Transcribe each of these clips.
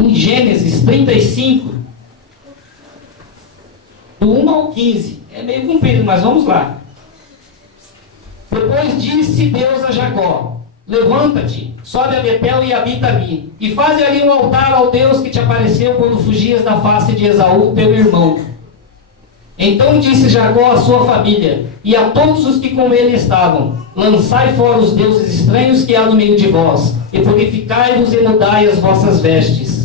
em Gênesis 35, do 1 ao 15. É meio comprido, mas vamos lá. Depois disse Deus a Jacó: levanta-te, sobe a Betel e habita ali, e faze ali um altar ao Deus que te apareceu quando fugias da face de Esaú, teu irmão. Então disse Jacó à sua família e a todos os que com ele estavam: lançai fora os deuses estranhos que há no meio de vós, e purificai-vos e mudai as vossas vestes.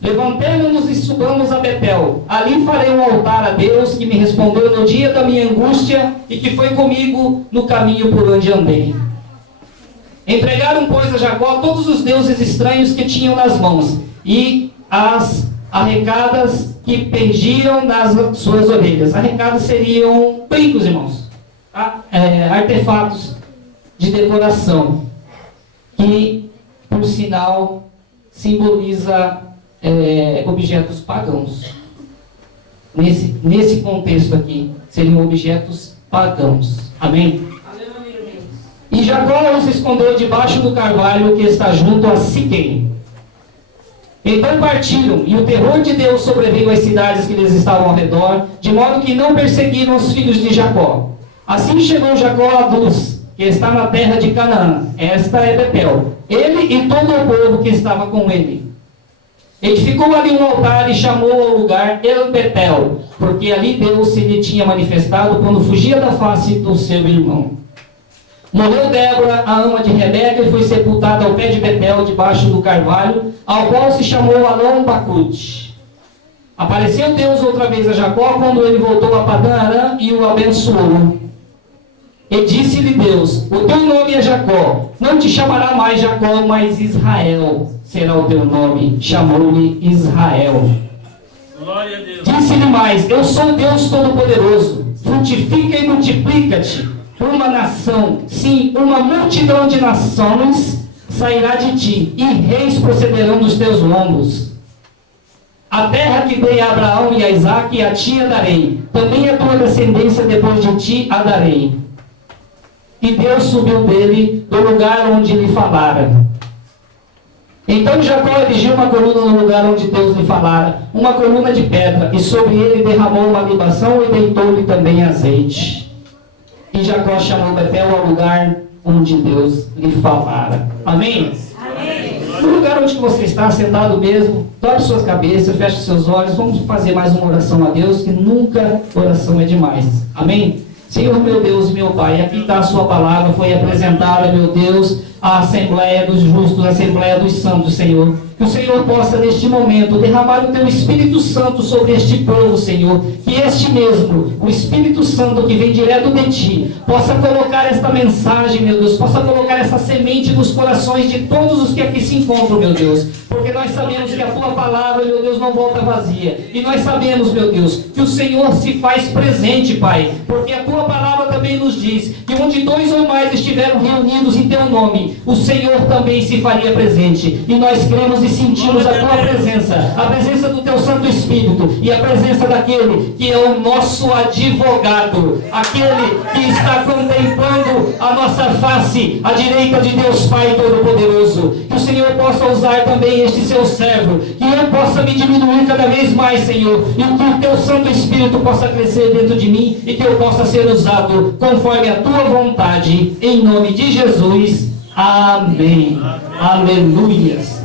Levantemo-nos e subamos a Betel. Ali farei um altar a Deus que me respondeu no dia da minha angústia e que foi comigo no caminho por onde andei. Entregaram, pois, a Jacó todos os deuses estranhos que tinham nas mãos e as arrecadas que pendiam nas suas orelhas. Arrecadas seriam brincos, irmãos, artefatos de decoração, que, por sinal, simboliza objetos pagãos. Nesse contexto aqui, seriam objetos pagãos. Amém? E Jacó os escondeu debaixo do carvalho que está junto a Siquém. Então partiram, e o terror de Deus sobreveio às cidades que lhes estavam ao redor, de modo que não perseguiram os filhos de Jacó. Assim chegou Jacó a Luz, que está na terra de Canaã. Esta é Betel. Ele e todo o povo que estava com ele. Edificou ali um altar e chamou ao lugar El Betel, porque ali Deus se lhe tinha manifestado quando fugia da face do seu irmão. Morreu Débora, a ama de Rebeca, e foi sepultada ao pé de Betel, debaixo do carvalho, ao qual se chamou Alon Bacude. Apareceu Deus outra vez a Jacó, quando ele voltou a Padã Arã e o abençoou. E disse-lhe Deus: o teu nome é Jacó, não te chamará mais Jacó, mas Israel será o teu nome. Chamou-lhe Israel. Glória a Deus. Disse-lhe mais: eu sou Deus Todo-Poderoso, frutifica e multiplica-te. Uma nação, sim, uma multidão de nações sairá de ti, e reis procederão dos teus lombos. A terra que dei a Abraão e a Isaque, a ti a darei, também a tua descendência depois de ti a darei. E Deus subiu dele do lugar onde lhe falara. Então Jacó erigiu uma coluna no lugar onde Deus lhe falara, uma coluna de pedra, e sobre ele derramou uma libação e deitou-lhe também azeite. E Jacó chamou Betel ao lugar onde Deus lhe falara. Amém? Amém. No lugar onde você está, sentado mesmo, dobre suas cabeças, feche seus olhos. Vamos fazer mais uma oração a Deus, que nunca oração é demais. Amém? Senhor, meu Deus e meu Pai, aqui está a sua palavra, foi apresentada, meu Deus, a Assembleia dos Justos, a Assembleia dos Santos, Senhor. Que o Senhor possa, neste momento, derramar o Teu Espírito Santo sobre este povo, Senhor. Que este mesmo, o Espírito Santo que vem direto de Ti, possa colocar esta mensagem, meu Deus, possa colocar essa semente nos corações de todos os que aqui se encontram, meu Deus. Porque nós sabemos que a Tua palavra, meu Deus, não volta vazia. E nós sabemos, meu Deus, que o Senhor se faz presente, Pai. Porque a Tua palavra também nos diz que onde dois ou mais estiveram reunidos em Teu nome, o Senhor também se faria presente. E nós cremos e sentimos a Tua presença, a presença do Teu Santo Espírito e a presença daquele que é o nosso advogado, aquele que está contemplando a nossa face à direita de Deus Pai Todo-Poderoso. Que o Senhor possa usar também este seu servo, que eu possa me diminuir cada vez mais, Senhor, e que o Teu Santo Espírito possa crescer dentro de mim e que eu possa ser usado conforme a Tua vontade, em nome de Jesus. Amém. Aleluias.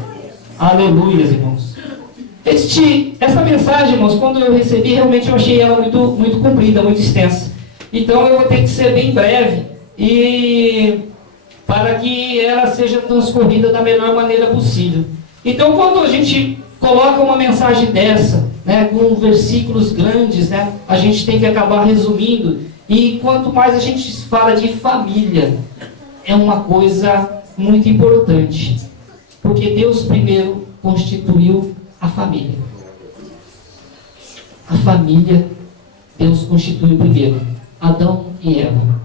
Aleluias, irmãos. Essa mensagem, irmãos, quando eu recebi, realmente eu achei ela muito comprida, muito extensa. Então eu vou ter que ser bem breve e para que ela seja transcorrida da melhor maneira possível. Então, quando a gente coloca uma mensagem dessa, né, com versículos grandes, né, a gente tem que acabar resumindo. E quanto mais a gente fala de família, é uma coisa muito importante. Porque Deus primeiro constituiu a família. A família, Deus constituiu primeiro Adão e Eva.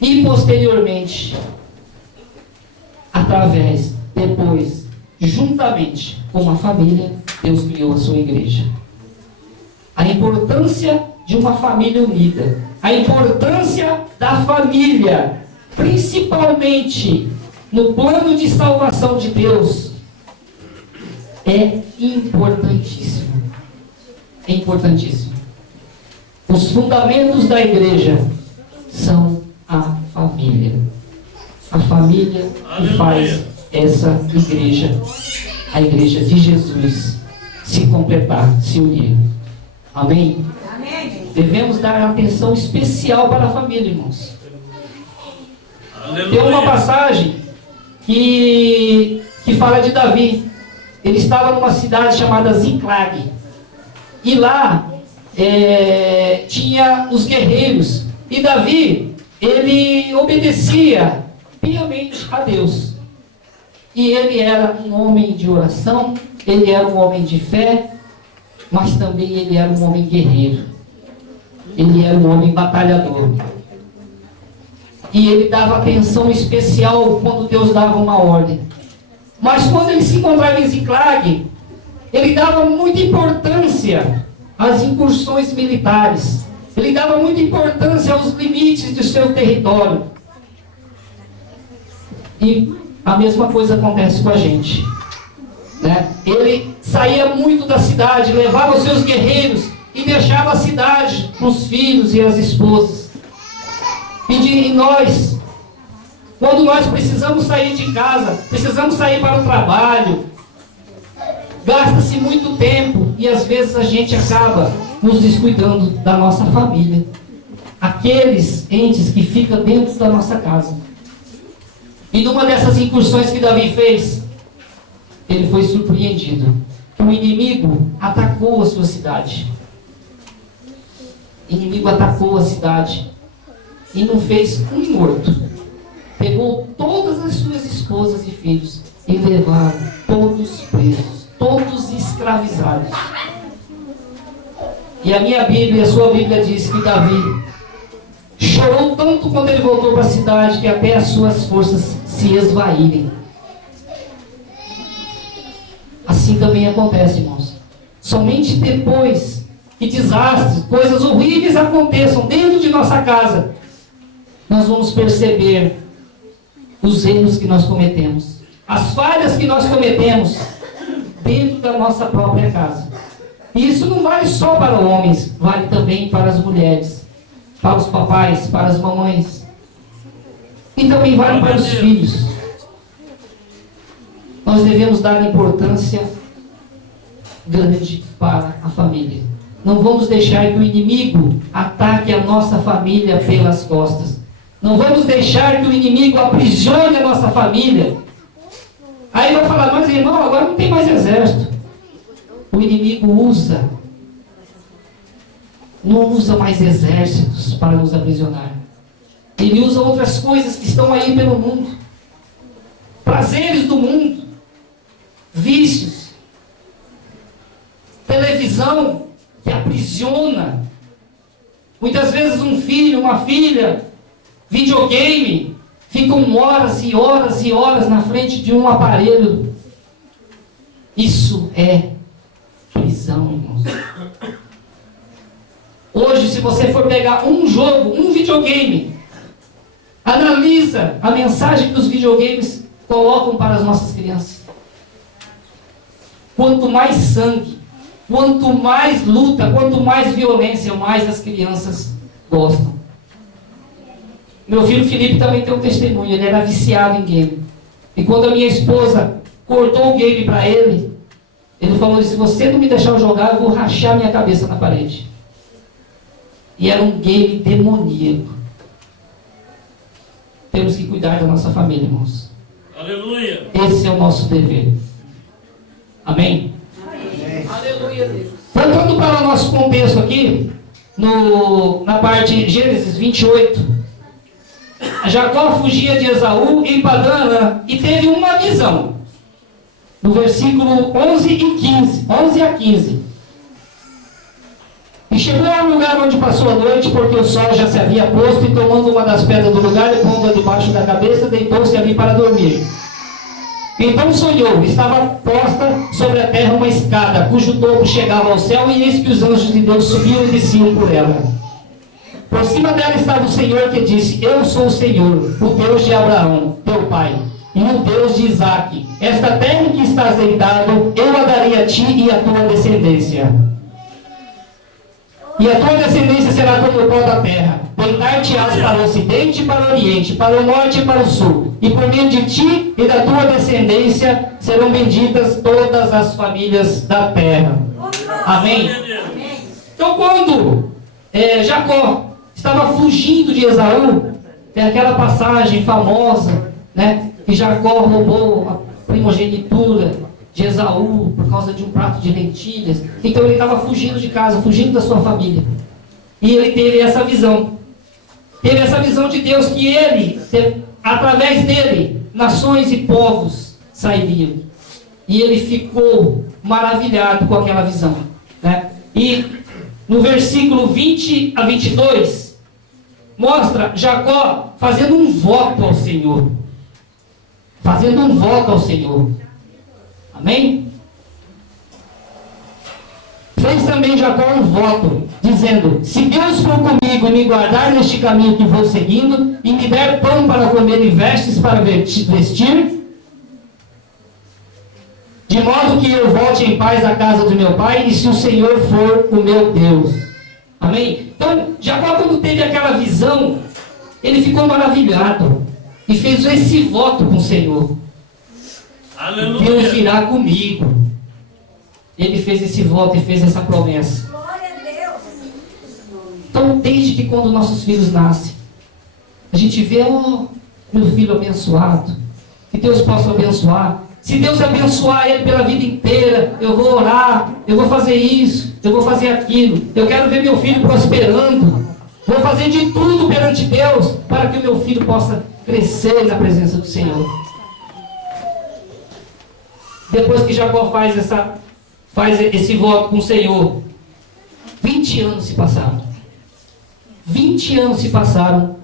E posteriormente, depois, juntamente com a família, Deus criou a sua igreja. A importância de uma família unida. A importância da família, principalmente no plano de salvação de Deus. é importantíssimo. É importantíssimo. Os fundamentos da igreja são a família. A família que faz essa igreja, a igreja de Jesus, se completar, se unir. Amém? Amém. Devemos dar atenção especial para a família, irmãos. Aleluia. Tem uma passagem que fala de Davi. Ele estava numa cidade chamada Ziclag. E lá tinha os guerreiros. E Davi, ele obedecia piamente a Deus. E ele era um homem de oração, ele era um homem de fé, mas também ele era um homem guerreiro. Ele era um homem batalhador. E ele dava atenção especial quando Deus dava uma ordem. Mas quando ele se encontrava em Ziclag, ele dava muita importância às incursões militares. Ele dava muita importância aos limites do seu território. E a mesma coisa acontece com a gente, né? Ele saía muito da cidade, levava os seus guerreiros e deixava a cidade para os filhos e as esposas. E nós, quando nós precisamos sair de casa, precisamos sair para o trabalho, gasta-se muito tempo e às vezes a gente acaba nos descuidando da nossa família. Aqueles entes que ficam dentro da nossa casa. E numa dessas incursões que Davi fez, ele foi surpreendido. O inimigo atacou a sua cidade. O inimigo atacou a cidade. E não fez um morto. Pegou todas as suas esposas e filhos e levaram todos presos, todos escravizados. E a minha Bíblia, a sua Bíblia diz que Davi chorou tanto quando ele voltou para a cidade que até as suas forças se esvaírem. Assim também acontece, irmãos. Somente depois que desastres, coisas horríveis aconteçam dentro de nossa casa, nós vamos perceber os erros que nós cometemos, as falhas que nós cometemos dentro da nossa própria casa. E isso não vale só para homens, vale também para as mulheres, para os papais, para as mamães. E também vale para os filhos. Nós devemos dar importância grande para a família. Não vamos deixar que o inimigo ataque a nossa família pelas costas. Não vamos deixar que o inimigo aprisione a nossa família. Aí vai falar, mas irmão, agora não tem mais exército. O inimigo não usa mais exércitos para nos aprisionar. Ele usa outras coisas que estão aí pelo mundo. Prazeres do mundo. Vícios. Televisão que aprisiona. Muitas vezes um filho, uma filha, videogame, ficam horas e horas e horas na frente de um aparelho. Isso é prisão, irmãos. Hoje, se você for pegar um jogo, um videogame, analisa a mensagem que os videogames colocam para as nossas crianças. Quanto mais sangue, quanto mais luta, quanto mais violência, mais as crianças gostam. Meu filho Felipe também tem um testemunho. Ele era viciado em game. E quando a minha esposa cortou o game para ele, ele falou: se você não me deixar eu jogar, eu vou rachar minha cabeça na parede. E era um game demoníaco. Temos que cuidar da nossa família, irmãos. Aleluia. Esse é o nosso dever. Amém? Amém. Aleluia, Deus. Voltando para o nosso contexto aqui, na parte de Gênesis 28, Jacó fugia de Esaú em Padã e teve uma visão. No versículo 11 a 15. E chegou ao lugar onde passou a noite, porque o sol já se havia posto, e tomando uma das pedras do lugar, e pondo-a debaixo da cabeça, deitou-se ali para dormir. Então sonhou, estava posta sobre a terra uma escada, cujo topo chegava ao céu, e eis que os anjos de Deus subiam e desciam por ela. Por cima dela estava o Senhor, que disse: eu sou o Senhor, o Deus de Abraão, teu pai. e o Deus de Isaque. Esta terra em que estás deitado, eu a darei a ti e a tua descendência. E a tua descendência será como o pó da terra. Deitar-te-ás para o ocidente e para o oriente, para o norte e para o sul. E por meio de ti e da tua descendência serão benditas todas as famílias da terra. Amém? Então quando Jacó estava fugindo de Esaú, tem aquela passagem famosa, né? Que Jacó roubou a primogenitura de Esaú por causa de um prato de lentilhas. Então ele estava fugindo de casa, fugindo da sua família. E ele teve essa visão. Teve essa visão de Deus que ele, através dele, nações e povos sairiam. E ele ficou maravilhado com aquela visão, né? E no versículo 20 a 22, mostra Jacó fazendo um voto ao Senhor. Fazendo um voto ao Senhor. Amém? Fez também Jacó um voto, dizendo: se Deus for comigo e me guardar neste caminho que vou seguindo, e me der pão para comer e vestes para vestir, de modo que eu volte em paz à casa do meu pai, e se o Senhor for o meu Deus. Amém? Então, Jacó, quando teve aquela visão, ele ficou maravilhado e fez esse voto com o Senhor. Aleluia. Deus irá comigo. Ele fez esse voto e fez essa promessa. Glória a Deus. Então, desde que quando nossos filhos nascem, a gente vê, meu filho abençoado, que Deus possa abençoar. Se Deus abençoar ele pela vida inteira, eu vou orar, eu vou fazer isso, eu vou fazer aquilo. Eu quero ver meu filho prosperando. Vou fazer de tudo perante Deus para que o meu filho possa crescer na presença do Senhor. Depois que Jacó faz esse voto com o Senhor, 20 anos se passaram. 20 anos se passaram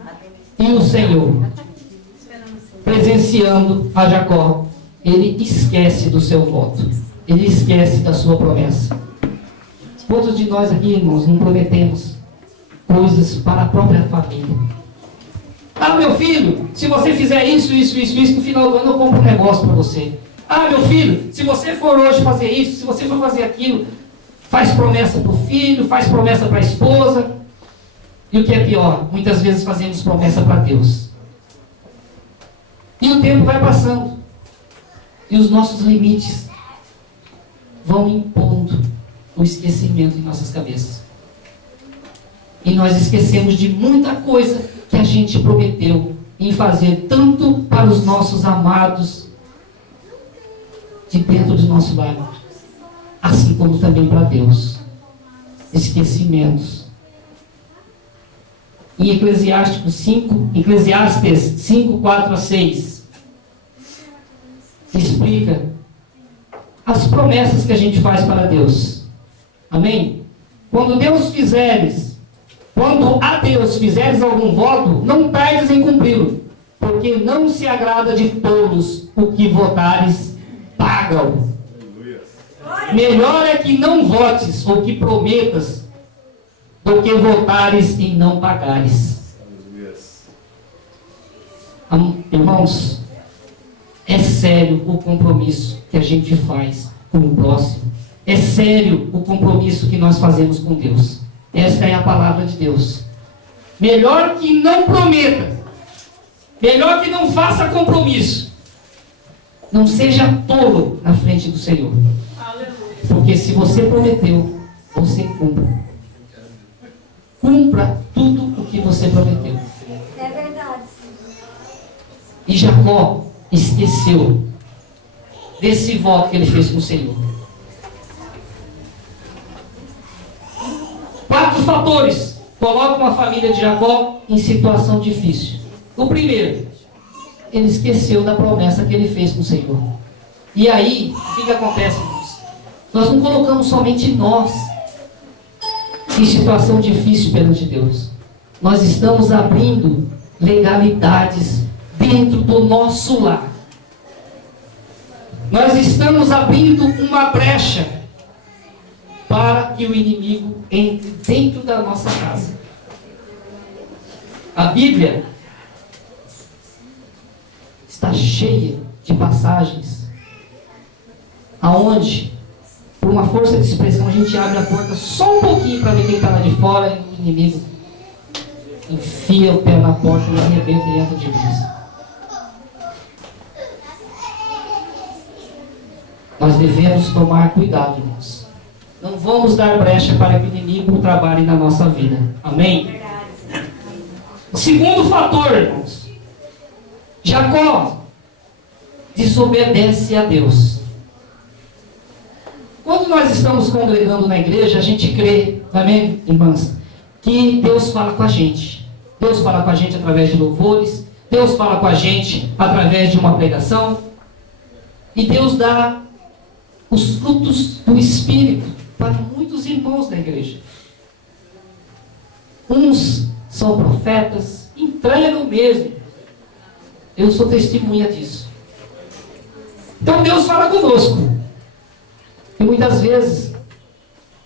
e o Senhor, presenciando a Jacó, ele esquece do seu voto. Ele esquece da sua promessa. Quantos de nós aqui, irmãos, não prometemos coisas para a própria família? Ah, meu filho, se você fizer isso, no final do ano eu compro um negócio para você. Ah, meu filho, se você for hoje fazer isso, se você for fazer aquilo, faz promessa para o filho, faz promessa para a esposa. E o que é pior, muitas vezes fazemos promessa para Deus. E o tempo vai passando. E os nossos limites vão impondo o esquecimento em nossas cabeças. E nós esquecemos de muita coisa que a gente prometeu em fazer, tanto para os nossos amados de dentro do nosso lar, assim como também para Deus. Esquecimentos. Em Eclesiastes 5, 4 a 6, explica as promessas que a gente faz para Deus. Amém? Quando a Deus fizeres algum voto, não tardes em cumpri-lo, porque não se agrada de todos o que votares pagam. Melhor é que não votes ou que prometas do que votares e não pagares. Irmãos, é sério o compromisso que a gente faz com o próximo. É sério o compromisso que nós fazemos com Deus. Esta é a palavra de Deus. Melhor que não prometa. Melhor que não faça compromisso. Não seja tolo na frente do Senhor. Porque se você prometeu, você cumpra. Cumpra tudo o que você prometeu. É verdade. E Jacó esqueceu desse voto que ele fez com o Senhor. 4 fatores colocam a família de Jacó em situação difícil. O primeiro, ele esqueceu da promessa que ele fez com o Senhor. E aí, o que acontece, irmãos? Nós não colocamos somente nós em situação difícil perante Deus. Nós estamos abrindo legalidades dentro do nosso lar. Nós estamos abrindo uma brecha para que o inimigo entre dentro da nossa casa. A Bíblia está cheia de passagens aonde, por uma força de expressão, a gente abre a porta só um pouquinho para ver quem está lá de fora e o inimigo enfia o pé na porta e arrebenta e entra de vez. Nós devemos tomar cuidado, irmãos. Não vamos dar brecha para que o inimigo trabalhe na nossa vida. Amém? O segundo fator, irmãos. Jacó desobedece a Deus. Quando nós estamos congregando na igreja, a gente crê, amém, irmãs, que Deus fala com a gente. Deus fala com a gente através de louvores. Deus fala com a gente através de uma pregação. E Deus dá os frutos do Espírito para muitos irmãos da igreja. Uns são profetas, entregam mesmo. Eu sou testemunha disso. Então Deus fala conosco. E muitas vezes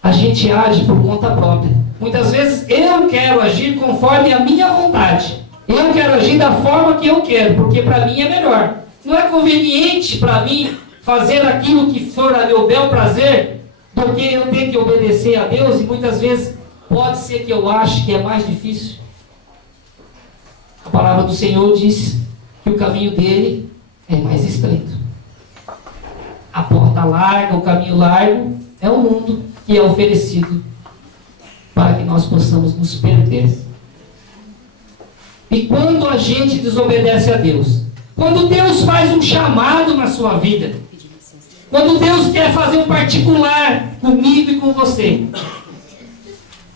a gente age por conta própria. Muitas vezes eu quero agir conforme a minha vontade. Eu quero agir da forma que eu quero, porque para mim é melhor. Não é conveniente para mim fazer aquilo que for a meu bel prazer, do que eu ter que obedecer a Deus, e muitas vezes pode ser que eu ache que é mais difícil. A palavra do Senhor diz que o caminho dele é mais estreito. A porta larga, o caminho largo, é o mundo que é oferecido para que nós possamos nos perder. E quando a gente desobedece a Deus, quando Deus faz um chamado na sua vida, quando Deus quer fazer um particular comigo e com você,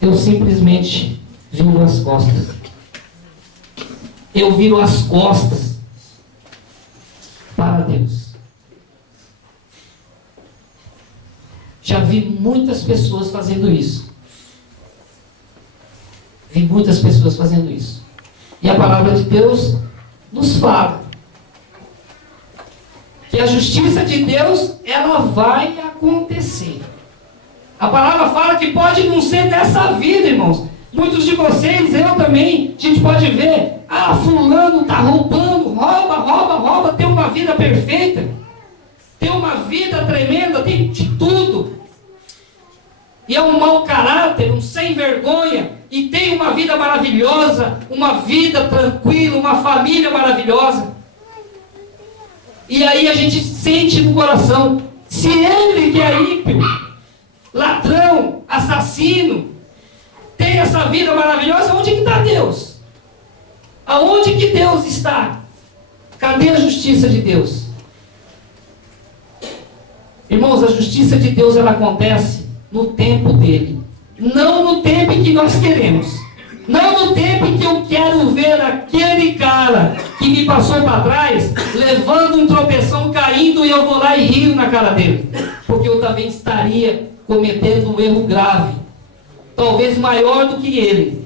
eu simplesmente viro as costas. Eu viro as costas para Deus. Já vi muitas pessoas fazendo isso. Vi muitas pessoas fazendo isso. E a palavra de Deus nos fala que a justiça de Deus, ela vai acontecer. A palavra fala que pode não ser dessa vida, irmãos. Muitos de vocês, eu também, a gente pode ver, fulano está roubando, rouba, tem uma vida perfeita, tem uma vida tremenda, tem de tudo. E é um mau caráter, um sem vergonha, e tem uma vida maravilhosa, uma vida tranquila, uma família maravilhosa. E aí a gente sente no coração, se ele que é ímpio, ladrão, assassino, tem essa vida maravilhosa, onde que está Deus? Aonde que Deus está? Cadê a justiça de Deus? Irmãos, a justiça de Deus, ela acontece no tempo dele, não no tempo em que nós queremos, não no tempo em que eu quero ver aquele cara que me passou para trás levando um tropeção, caindo, e eu vou lá e rio na cara dele, porque eu também estaria cometendo um erro grave, talvez maior do que ele.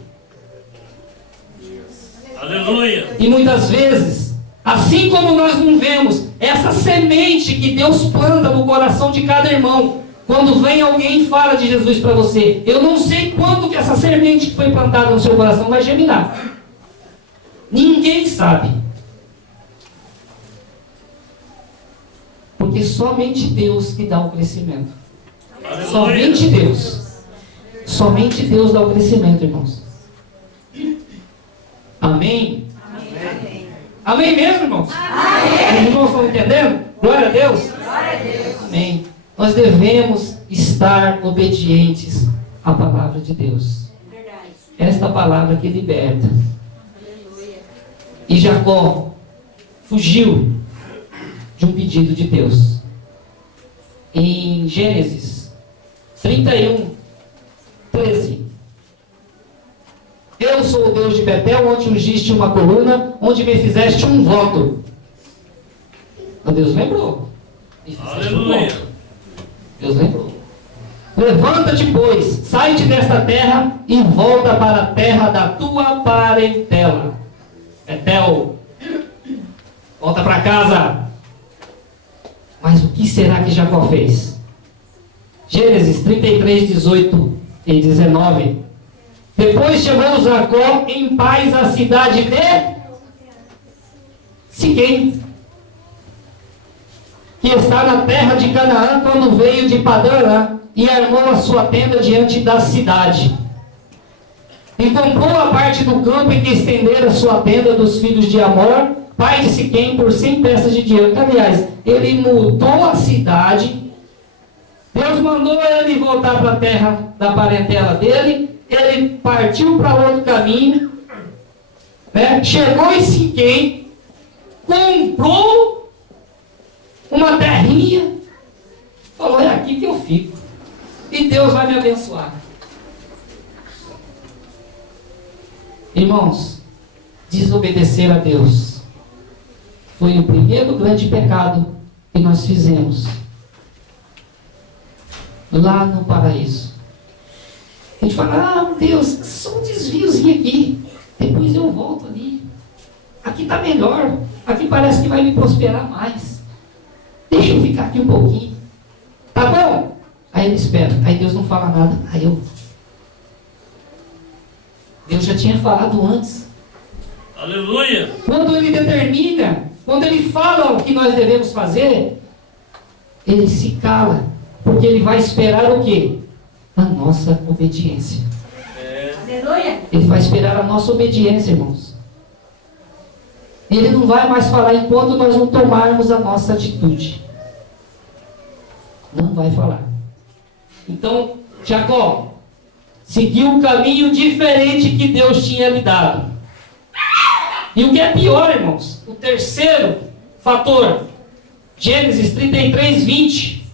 Aleluia. E muitas vezes, assim como nós não vemos essa semente que Deus planta no coração de cada irmão, quando vem alguém e fala de Jesus para você, eu não sei quando que essa semente que foi plantada no seu coração vai germinar. Ninguém sabe. Porque somente Deus que dá o crescimento. Aleluia. Somente Deus. Somente Deus dá o crescimento, irmãos. Amém? Amém. Amém mesmo, irmãos? Amém. Os irmãos estão entendendo? Glória a Deus. Glória a Deus. Amém. Nós devemos estar obedientes à palavra de Deus. Verdade. Esta palavra que liberta. Aleluia. E Jacó fugiu de um pedido de Deus. Em Gênesis 31, 13. Eu sou o Deus de Betel, onde ungiste uma coluna, onde me fizeste um voto. Então Deus lembrou. Me fizeste um Aleluia. voto. Deus lembrou. Levanta-te, pois, sai-te desta terra e volta para a terra da tua parentela. Betel, volta para casa. Mas o que será que Jacó fez? Gênesis 33, 18 e 19. Depois chamou Jacó em paz a cidade de Siquém, que está na terra de Canaã, quando veio de Padã e armou a sua tenda diante da cidade. E comprou a parte do campo em que estendera a sua tenda dos filhos de Amor, pai de Siquém, por 100 peças de dinheiro. Aliás, ele mudou a cidade. Deus mandou ele voltar para a terra da parentela dele. Ele partiu para outro caminho, né? Chegou em Siquém, comprou uma terrinha, falou: é aqui que eu fico, e Deus vai me abençoar. Irmãos, desobedecer a Deus foi o primeiro grande pecado que nós fizemos lá no paraíso. A gente fala: ah, Deus, só um desviozinho aqui, depois eu volto ali. Aqui está melhor, aqui parece que vai me prosperar mais. Deixa eu ficar aqui um pouquinho. Tá bom? Aí ele espera, aí Deus não fala nada. Deus já tinha falado antes. Aleluia. Quando ele determina, quando ele fala o que nós devemos fazer, ele se cala, porque ele vai esperar o quê? A nossa obediência. Aleluia. Ele vai esperar a nossa obediência, irmãos. Ele não vai mais falar enquanto nós não tomarmos a nossa atitude. Não vai falar. Então, Jacó seguiu um caminho diferente que Deus tinha lhe dado. E o que é pior, irmãos, o terceiro fator, Gênesis 33, 20.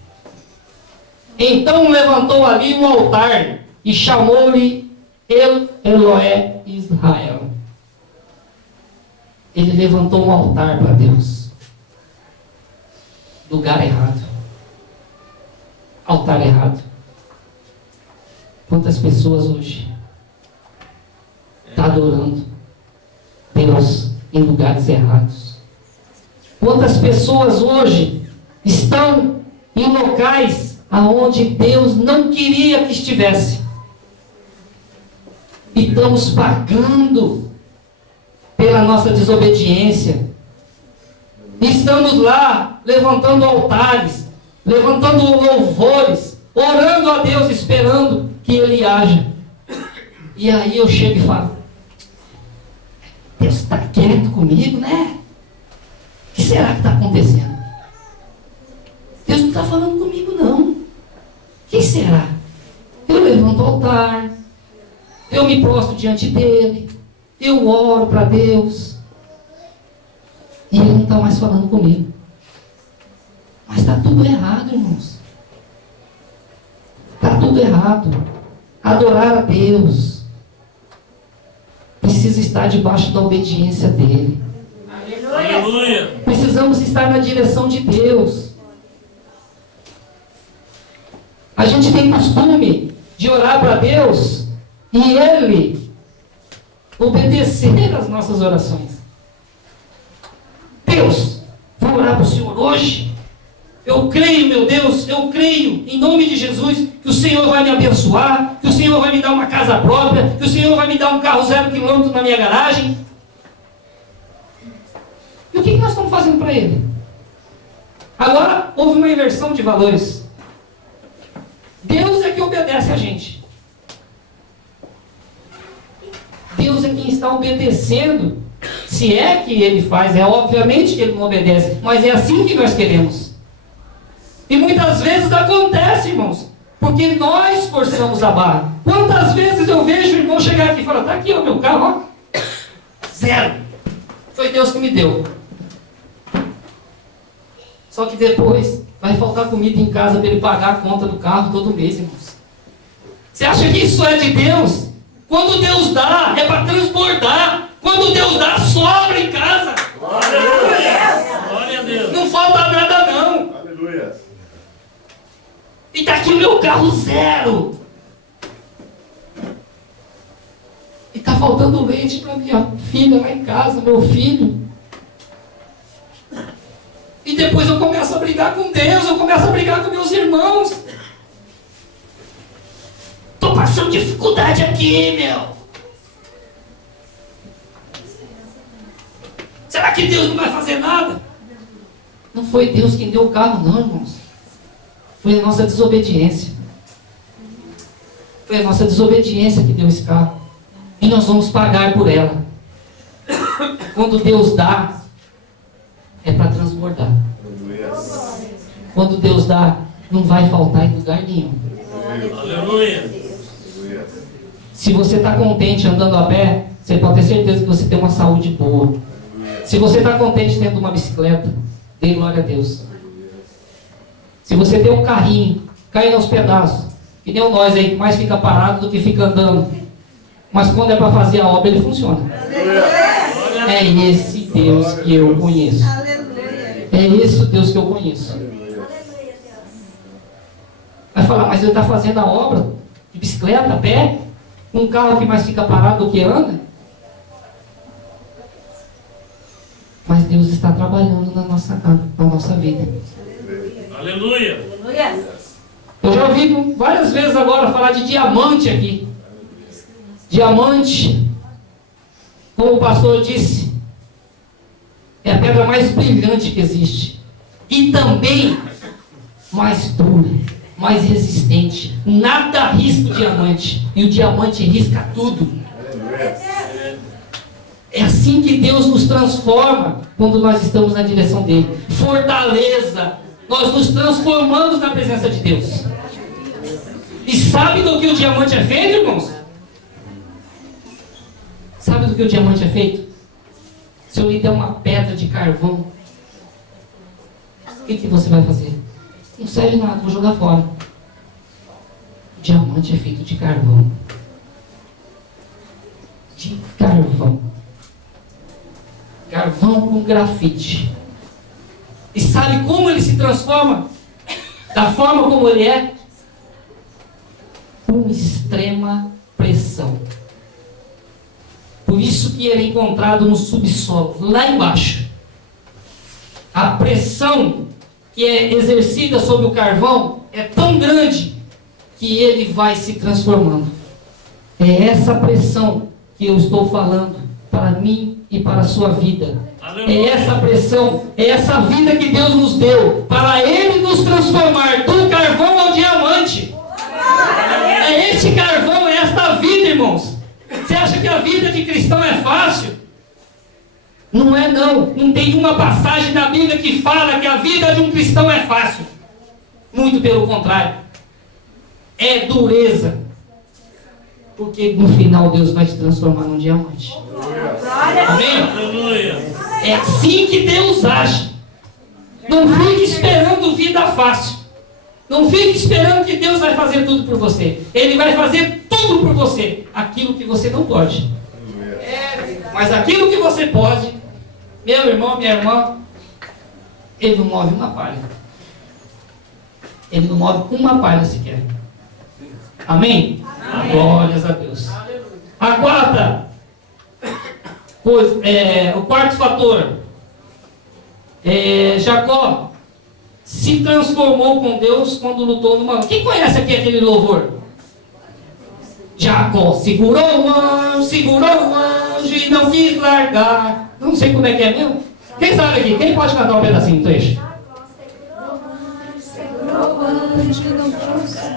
Então levantou ali um altar e chamou-lhe Eloé Israel. Ele levantou um altar para Deus. Lugar errado. Altar errado. Quantas pessoas hoje estão adorando Deus em lugares errados? Quantas pessoas hoje estão em locais aonde Deus não queria que estivesse? E estamos pagando pela nossa desobediência. Estamos lá levantando altares, levantando louvores, orando a Deus, esperando que Ele haja. E aí eu chego e falo: Deus está quieto comigo, né? O que será que está acontecendo? Deus não está falando comigo, não. O que será? Eu levanto o altar, eu me prostro diante dele, eu oro para Deus, e Ele não está mais falando comigo. Mas está tudo errado, irmãos. Está tudo errado. Adorar a Deus precisa estar debaixo da obediência dEle. Aleluia. Precisamos estar na direção de Deus. A gente tem costume de orar para Deus e Ele obedecer às nossas orações. Deus, vou orar para o Senhor hoje. Eu creio, meu Deus, eu creio, em nome de Jesus, que o Senhor vai me abençoar, que o Senhor vai me dar uma casa própria, que o Senhor vai me dar um carro 0 km na minha garagem. E o que nós estamos fazendo para Ele? Agora, houve uma inversão de valores. Deus é que obedece a gente. Deus é quem está obedecendo. Se é que Ele faz, é obviamente que Ele não obedece, mas é assim que nós queremos. E muitas vezes acontece, irmãos, porque nós forçamos a barra. Quantas vezes eu vejo o irmão chegar aqui e falar: está aqui o meu carro, ó, 0. Foi Deus que me deu. Só que depois vai faltar comida em casa para ele pagar a conta do carro todo mês, irmãos. Você acha que isso é de Deus? Quando Deus dá, é para transbordar. Quando Deus dá, sobra em casa. Glória a Deus. Glória a Deus. Não falta nada, não. Aleluia. E está aqui o meu carro 0. E está faltando leite para minha filha lá em casa, meu filho. E depois eu começo a brigar com Deus, eu começo a brigar com meus irmãos. Estou passando dificuldade aqui, meu. Será que Deus não vai fazer nada? Não foi Deus quem deu o carro, não, irmãos. Foi a nossa desobediência. Foi a nossa desobediência que deu esse carro. E nós vamos pagar por ela. Quando Deus dá, é para transbordar. Quando Deus dá, não vai faltar em lugar nenhum. Aleluia. Se você está contente andando a pé, você pode ter certeza que você tem uma saúde boa. Se você está contente tendo uma bicicleta, dê glória a Deus. Se você tem um carrinho, caindo aos pedaços, que nem nós aí, que mais fica parado do que fica andando. Mas quando é para fazer a obra, ele funciona. É esse Deus que eu conheço. É esse o Deus que eu conheço. Vai falar, mas ele está fazendo a obra de bicicleta, a pé, um carro que mais fica parado do que anda. Mas Deus está trabalhando na nossa vida. Aleluia. Eu já ouvi várias vezes agora falar de diamante aqui. Diamante, como o pastor disse, é a pedra mais brilhante que existe. E também mais dura, mais resistente. Nada risca o diamante. E o diamante risca tudo. É assim que Deus nos transforma quando nós estamos na direção dele. Fortaleza. Nós nos transformamos na presença de Deus. E sabe do que o diamante é feito, irmãos? Sabe do que o diamante é feito? Se eu lhe der uma pedra de carvão, o que você vai fazer? Não serve nada, vou jogar fora. O diamante é feito de carvão. De carvão. Carvão com grafite. E sabe como ele se transforma? Da forma como ele é? Com extrema pressão. Por isso que ele é encontrado no subsolo, lá embaixo. A pressão que é exercida sobre o carvão é tão grande que ele vai se transformando. É essa pressão que eu estou falando para mim e para a sua vida. É essa pressão, é essa vida que Deus nos deu para Ele nos transformar do carvão ao diamante. É este carvão, é esta vida, irmãos. Você acha que a vida de cristão é fácil? Não é não. Não tem uma passagem na Bíblia que fala que a vida de um cristão é fácil. Muito pelo contrário. É dureza. Porque no final Deus vai te transformar num diamante. Amém? Aleluia. É assim que Deus age. Não fique esperando vida fácil. Não fique esperando que Deus vai fazer tudo por você. Ele vai fazer tudo por você. Aquilo que você não pode. Mas aquilo que você pode, meu irmão, minha irmã, Ele não move uma palha. Ele não move uma palha sequer. Amém? Amém. Glórias a Deus. A quarta, o quarto fator. Jacó se transformou com Deus quando lutou numa... Quem conhece aqui aquele louvor? Jacó segurou o anjo e não quis largar. Não sei como é que é mesmo. Quem sabe aqui? Quem pode cantar um pedacinho do trecho? Segurou o anjo e não conseguiu.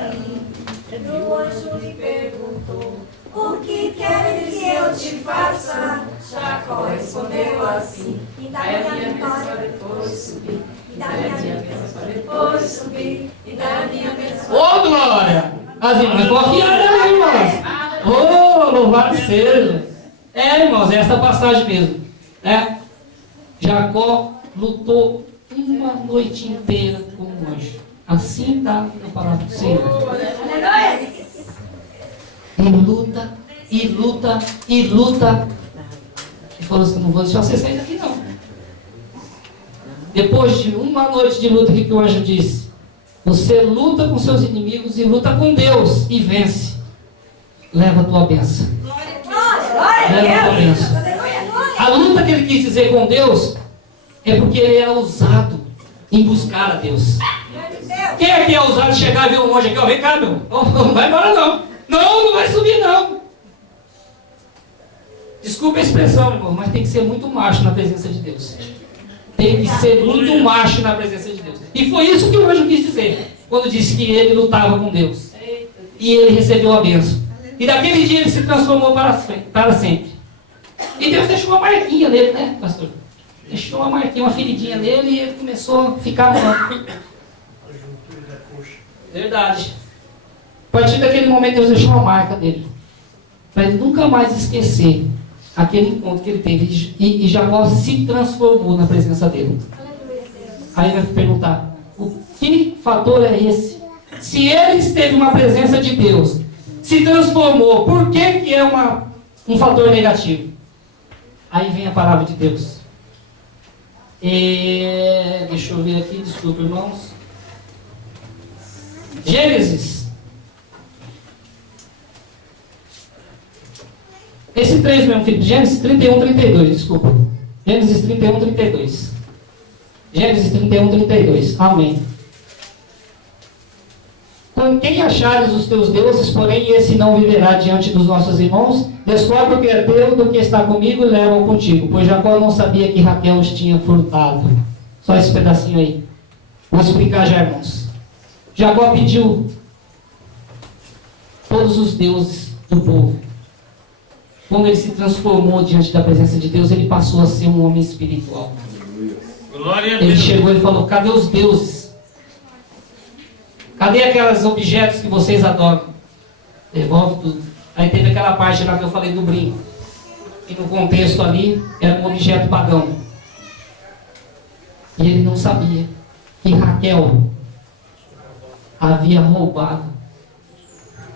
O anjo lhe perguntou: o que queres que eu te faça? Jacó respondeu assim: e da minha vitória depois subir. E da minha bênção depois subir. E da minha bênção. Ô, glória! As irmãs confiaram, né, irmãos? Ô, louvado seja! Irmãos, é essa passagem mesmo. Jacó lutou uma noite inteira com o anjo. Assim está na palavra do Senhor. Ele luta, e luta, e luta. Ele falou assim: não vou deixar você sair daqui não. Depois de uma noite de luta, o que o anjo disse? Você luta com seus inimigos e luta com Deus e vence. Leva a tua bênção. Leva a tua bênção. A luta que ele quis dizer com Deus é porque ele era ousado em buscar a Deus. Quem é que é ousado de chegar e ver um monge aqui? Ó, vem cá, meu. Não vai embora não. Não vai subir não. Desculpa a expressão, irmão, mas tem que ser muito macho na presença de Deus. tem que ser muito macho na presença de Deus. E foi isso que o anjo quis dizer, quando disse que ele lutava com Deus. E ele recebeu a bênção. E daquele dia ele se transformou para sempre. E Deus deixou uma marquinha nele, né, pastor? Deixou uma marquinha, uma feridinha nele e ele começou a ficar mal. Verdade. A partir daquele momento Deus deixou uma marca nele. Para ele nunca mais esquecer aquele encontro que ele teve. E Jacó se transformou na presença dele. Aí vai perguntar, o que fator é esse? Se ele teve uma presença de Deus, se transformou, por que é um fator negativo? Aí vem a palavra de Deus. Deixa eu ver aqui, desculpa, irmãos. Gênesis. Esse 3 mesmo, filho. Gênesis 31, 32, desculpa. Gênesis 31, 32. Gênesis 31, 32. Amém. Com quem achares os teus deuses, porém esse não viverá diante dos nossos irmãos? Descobre o que é teu do que está comigo e leva-o contigo. Pois Jacó não sabia que Raquel os tinha furtado. Só esse pedacinho aí. Vou explicar já, irmãos. Jacó pediu todos os deuses do povo. Quando ele se transformou diante da presença de Deus, ele passou a ser um homem espiritual. Glória a Ele Deus. chegou e falou, cadê os deuses? Cadê aqueles objetos que vocês adoram? Devolve tudo. Aí teve aquela parte lá que eu falei do brinco. E no contexto ali, era um objeto pagão. E ele não sabia que Raquel havia roubado.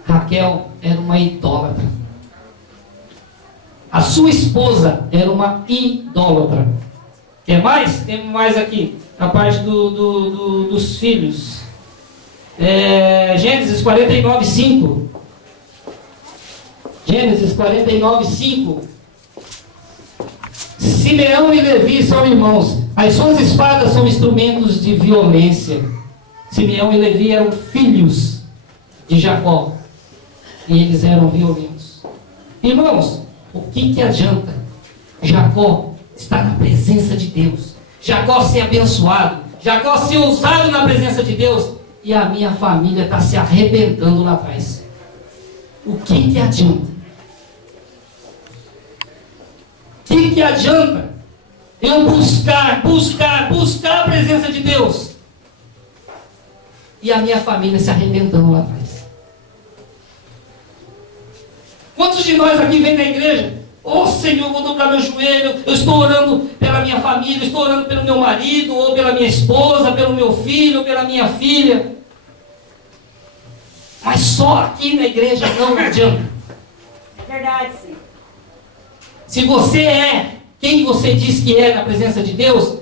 Raquel era uma idólatra. A sua esposa era uma idólatra. Quer mais? Temos mais aqui. A parte dos filhos. Gênesis 49, 5. Gênesis 49, 5. Simeão e Levi são irmãos. As suas espadas são instrumentos de violência. Simeão e Levi eram filhos de Jacó. E eles eram violentos. Irmãos, o que adianta Jacó estar na presença de Deus? Jacó ser abençoado. Jacó ser usado na presença de Deus. E a minha família está se arrebentando lá atrás. O que adianta? O que adianta eu buscar a presença de Deus e a minha família se arrebentando lá atrás? Quantos de nós aqui vêm na igreja? Oh Senhor, vou dobrar meu joelho, eu estou orando pela minha família, eu estou orando pelo meu marido, ou pela minha esposa, pelo meu filho, ou pela minha filha. Mas só aqui na igreja não adianta. É verdade, sim. Se você é quem você diz que é na presença de Deus,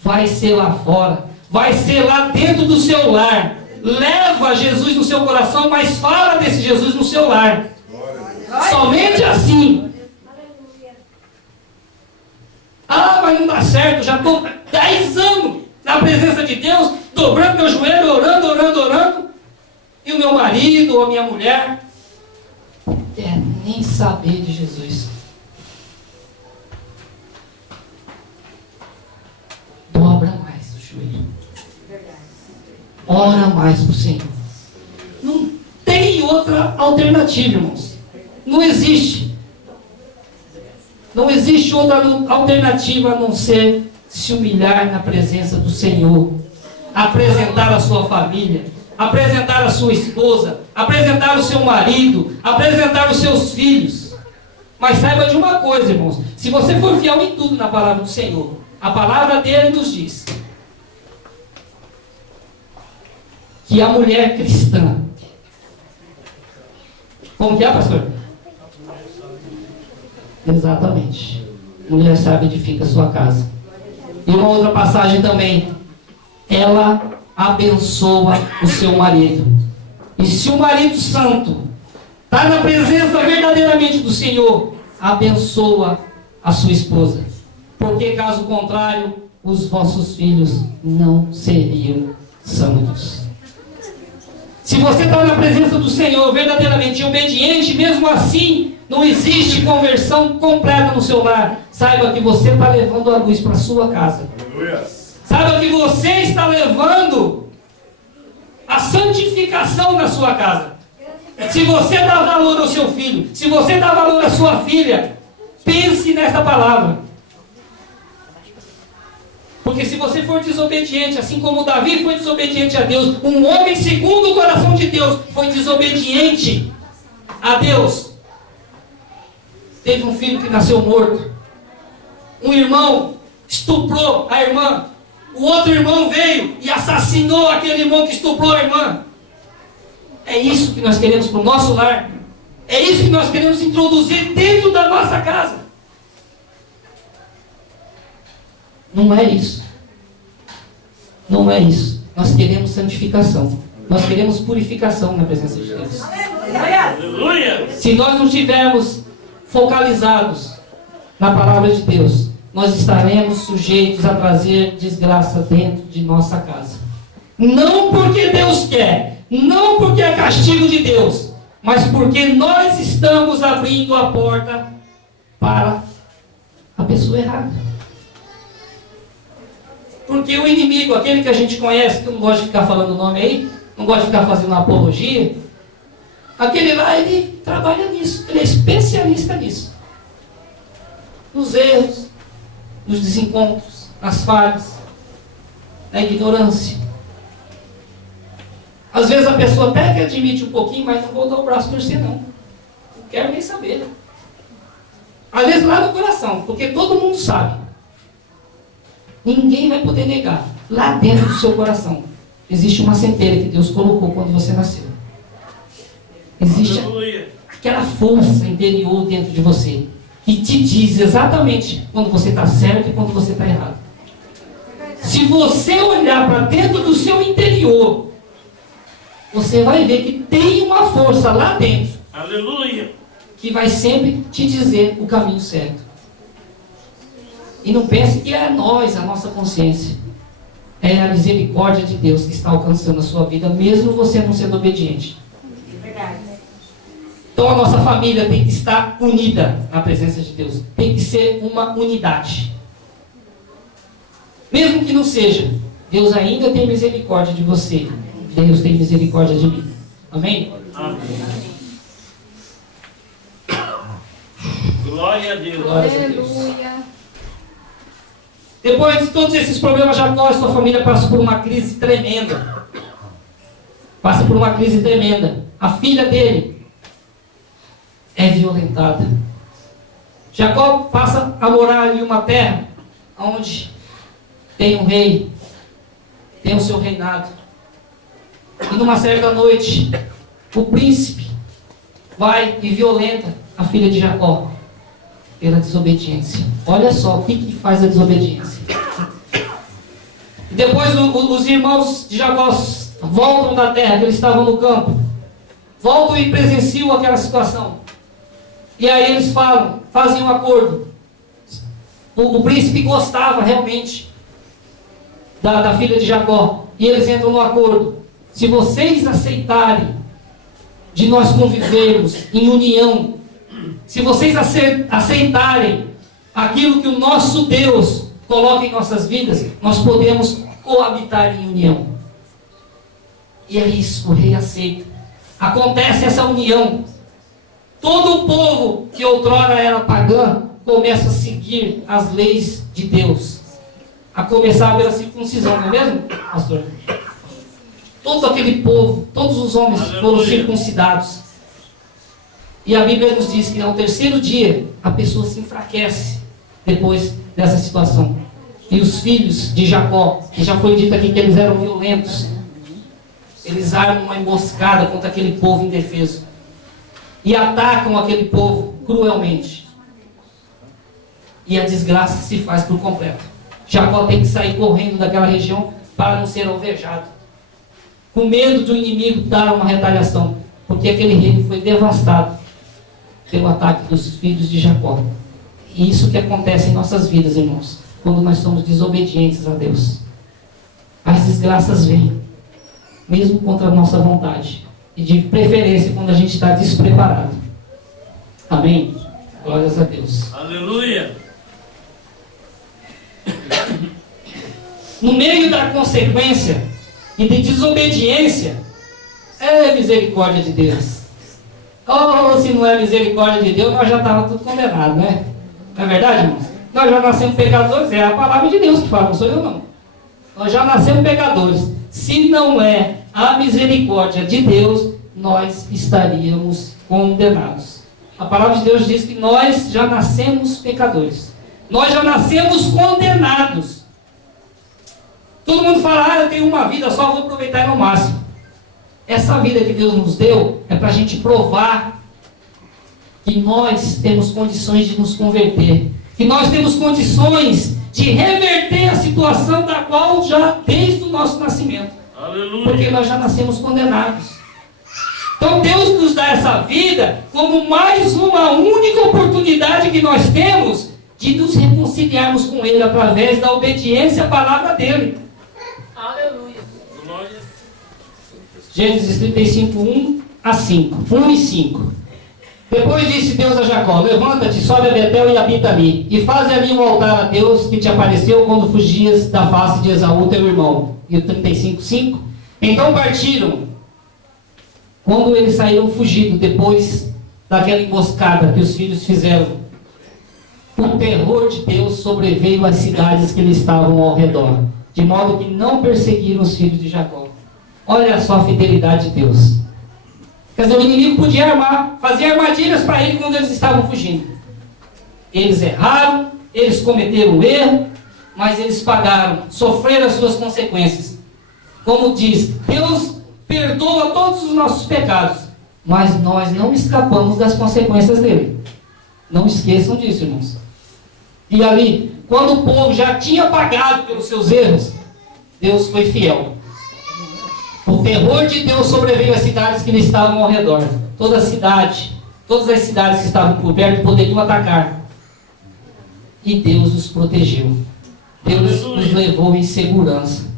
vai ser lá fora, vai ser lá dentro do seu lar. Leva Jesus no seu coração, mas fala desse Jesus no seu lar. Somente assim. Ah, mas não dá certo, já estou 10 anos na presença de Deus, dobrando meu joelho, orando. E o meu marido ou a minha mulher quer nem saber de Jesus. Dobra mais o joelho. Ora mais para o Senhor. Não tem outra alternativa, irmãos. Não existe. Não existe outra alternativa a não ser se humilhar na presença do Senhor. Apresentar a sua família. Apresentar a sua esposa. Apresentar o seu marido. Apresentar os seus filhos. Mas saiba de uma coisa, irmãos. Se você for fiel em tudo na palavra do Senhor, a palavra dele nos diz que a mulher cristã... Como que é, pastor? Exatamente. Mulher sábia edifica a sua casa. E uma outra passagem também. Ela abençoa o seu marido. E se o marido santo está na presença verdadeiramente do Senhor, abençoa a sua esposa. Porque caso contrário, os vossos filhos não seriam santos. Se você está na presença do Senhor verdadeiramente obediente, mesmo assim, não existe conversão completa no seu lar. Saiba que você está levando a luz para a sua casa. Saiba que você está levando a santificação na sua casa. Se você dá valor ao seu filho, se você dá valor à sua filha, pense nesta palavra. Porque se você for desobediente, assim como Davi foi desobediente a Deus, um homem segundo o coração de Deus foi desobediente a Deus. Teve um filho que nasceu morto. Um irmão estuprou a irmã. O outro irmão veio e assassinou aquele irmão que estuprou a irmã. É isso que nós queremos para o nosso lar. É isso que nós queremos introduzir dentro da nossa casa. Não é isso. Não é isso. Nós queremos santificação. Nós queremos purificação na presença de Deus. Aleluia. Se nós não estivermos focalizados na palavra de Deus, nós estaremos sujeitos a trazer desgraça dentro de nossa casa. Não porque Deus quer, não porque é castigo de Deus, mas porque nós estamos abrindo a porta para a pessoa errada. Porque o inimigo, aquele que a gente conhece, que eu não gosto de ficar falando o nome aí, não gosto de ficar fazendo apologia, aquele lá, ele trabalha nisso, ele é especialista nisso. Nos erros, nos desencontros, nas falhas, na ignorância. Às vezes a pessoa até que admite um pouquinho, mas não vou dar o braço por você não. Não quero nem saber. Às vezes lá no coração, porque todo mundo sabe. Ninguém vai poder negar. Lá dentro do seu coração existe uma centelha que Deus colocou quando você nasceu. Existe aquela força interior dentro de você que te diz exatamente quando você está certo e quando você está errado. Se você olhar para dentro do seu interior, você vai ver que tem uma força lá dentro. Aleluia. Que vai sempre te dizer o caminho certo. E não pense que é nós, a nossa consciência. É a misericórdia de Deus que está alcançando a sua vida, mesmo você não sendo obediente. Então a nossa família tem que estar unida na presença de Deus. Tem que ser uma unidade. Mesmo que não seja, Deus ainda tem misericórdia de você. Deus tem misericórdia de mim. Amém? Amém. Glória a Deus. Glória a Deus. Depois de todos esses problemas, Jacó e sua família passam por uma crise tremenda. Passa por uma crise tremenda. A filha dele é violentada. Jacó passa a morar em uma terra onde tem um rei, tem o seu reinado. E numa certa noite, o príncipe vai e violenta a filha de Jacó pela desobediência. Olha só o que faz a desobediência. E depois os irmãos de Jacó voltam da terra, que eles estavam no campo. Voltam e presenciam aquela situação. E aí eles fazem um acordo. O príncipe gostava realmente da filha de Jacó. E eles entram no acordo. Se vocês aceitarem de nós convivermos em união, se vocês aceitarem aquilo que o nosso Deus coloca em nossas vidas, nós podemos coabitar em união. E é isso, o rei aceita. Acontece essa união. Todo o povo que outrora era pagã começa a seguir as leis de Deus. A começar pela circuncisão, não é mesmo, pastor? Todo aquele povo, todos os homens foram circuncidados. E a Bíblia nos diz que ao terceiro dia a pessoa se enfraquece depois dessa situação. E os filhos de Jacó, que já foi dito aqui que eles eram violentos, eles armam uma emboscada contra aquele povo indefeso e atacam aquele povo cruelmente. E a desgraça se faz por completo. Jacó tem que sair correndo daquela região para não ser alvejado, com medo do inimigo dar uma retaliação, porque aquele reino foi devastado pelo ataque dos filhos de Jacó. E isso que acontece em nossas vidas, irmãos, quando nós somos desobedientes a Deus. As desgraças vêm, mesmo contra a nossa vontade, e de preferência quando a gente está despreparado. Amém? Glórias a Deus. Aleluia. no meio da consequência e de desobediência, é misericórdia de Deus. Ou se não é misericórdia de Deus, nós já estávamos tudo condenados, né? Não é verdade, irmãos? Nós já nascemos pecadores, é a palavra de Deus que fala, não sou eu não. Nós já nascemos pecadores. Se não é a misericórdia de Deus, nós estaríamos condenados. A palavra de Deus diz que nós já nascemos pecadores. Nós já nascemos condenados. Todo mundo fala, eu tenho uma vida só, vou aproveitar no máximo. Essa vida que Deus nos deu é para a gente provar que nós temos condições de nos converter. Que nós temos condições de reverter a situação da qual já desde o nosso nascimento. Aleluia. Porque nós já nascemos condenados. Então Deus nos dá essa vida como mais uma única oportunidade que nós temos de nos reconciliarmos com Ele através da obediência à palavra dEle. Aleluia. Glória. Gênesis 35, 1 a 5. 1 e 5. Depois disse Deus a Jacó: levanta-te, sobe a Betel e habita ali, e faze ali um altar a Deus que te apareceu quando fugias da face de Esaú, teu irmão. E o 35, 5. Então partiram, quando eles saíram fugidos, depois daquela emboscada que os filhos fizeram, o terror de Deus sobreveio às cidades que lhe estavam ao redor, de modo que não perseguiram os filhos de Jacó. Olha só a fidelidade de Deus. Quer dizer, o inimigo podia armar, fazer armadilhas para ele quando eles estavam fugindo. Eles erraram, eles cometeram um erro, mas eles pagaram, sofreram as suas consequências. Como diz, Deus perdoa todos os nossos pecados, mas nós não escapamos das consequências dele. Não esqueçam disso, irmãos. E ali, quando o povo já tinha pagado pelos seus erros, Deus foi fiel. O terror de Deus sobreveio às cidades que lhe estavam ao redor. Toda a cidade, todas as cidades que estavam por perto poderiam atacar. E Deus os protegeu. Deus os levou em segurança.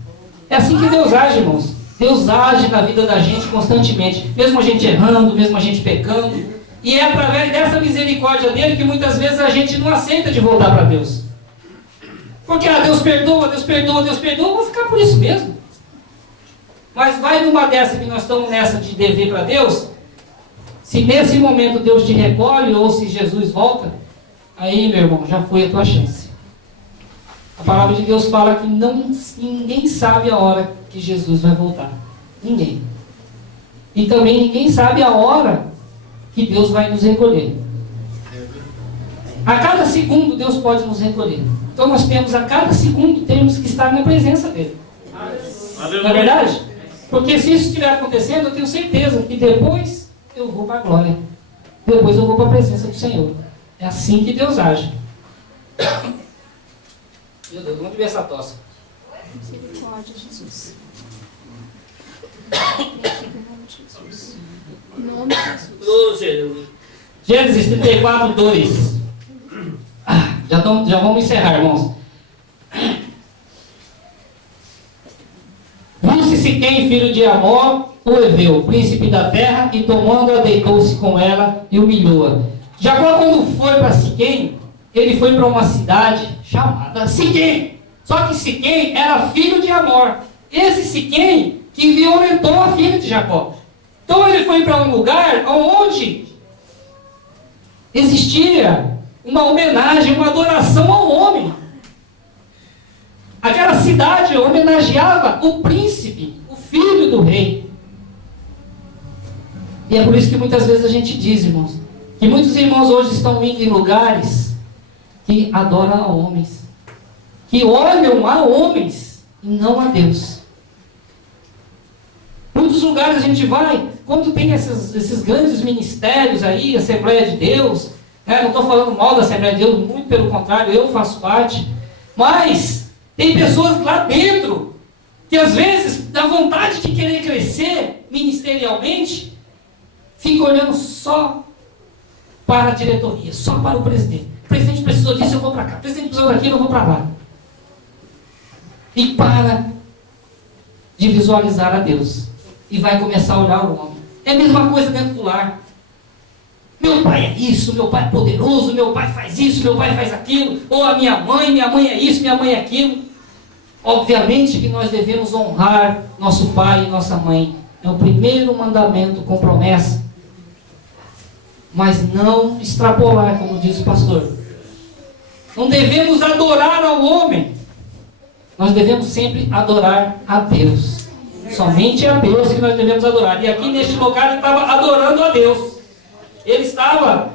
É assim que Deus age, irmãos. Deus age na vida da gente constantemente. Mesmo a gente errando, mesmo a gente pecando. E é através dessa misericórdia dele que muitas vezes a gente não aceita de voltar para Deus. Porque Deus perdoa, Deus perdoa, Deus perdoa. Eu vou ficar por isso mesmo. Mas vai numa dessa que nós estamos nessa de dever para Deus. Se nesse momento Deus te recolhe ou se Jesus volta, aí, meu irmão, já foi a tua chance. A palavra de Deus fala que ninguém sabe a hora que Jesus vai voltar. Ninguém. E também ninguém sabe a hora que Deus vai nos recolher. A cada segundo Deus pode nos recolher. Então nós temos a cada segundo temos que estar na presença dele. Aleluia. Não é verdade? Porque se isso estiver acontecendo, eu tenho certeza que depois eu vou para a glória. Depois eu vou para a presença do Senhor. É assim que Deus age. Meu Deus, onde veio essa tosse? Misericórdia, Jesus. Em nome de Jesus. Gênesis 34, 2. Já vamos encerrar, irmãos. Viu-se Siquém, filho de Amor, o heveu, príncipe da terra, e tomando-a, deitou-se com ela e humilhou-a. Jacó, quando foi para Siquém, ele foi para uma cidade chamada Siquém. Só que Siquém era filho de Amor. Esse Siquém que violentou a filha de Jacó. Então ele foi para um lugar onde existia uma homenagem, uma adoração ao homem. Aquela cidade homenageava o príncipe, o filho do rei. E é por isso que muitas vezes a gente diz, irmãos, que muitos irmãos hoje estão indo em lugares que adoram a homens, que olham a homens e não a Deus. Muitos lugares a gente vai, quando tem esses grandes ministérios aí, Assembleia de Deus, né? Não estou falando mal da Assembleia de Deus, muito pelo contrário, eu faço parte, mas tem pessoas lá dentro que às vezes dá vontade de querer crescer ministerialmente, fica olhando só para a diretoria, só para o presidente. O presidente precisou disso, eu vou para cá. O presidente precisou daquilo, eu vou para lá. E para de visualizar a Deus. E vai começar a olhar o homem. É a mesma coisa dentro do lar. Meu pai é isso, meu pai é poderoso, meu pai faz isso, meu pai faz aquilo. Ou a minha mãe é isso, minha mãe é aquilo. Obviamente que nós devemos honrar nosso pai e nossa mãe. É o primeiro mandamento com promessa. Mas não extrapolar, como diz o pastor. Não devemos adorar ao homem. Nós devemos sempre adorar a Deus. Somente a Deus que nós devemos adorar. E aqui neste lugar ele estava adorando a Deus. Ele estava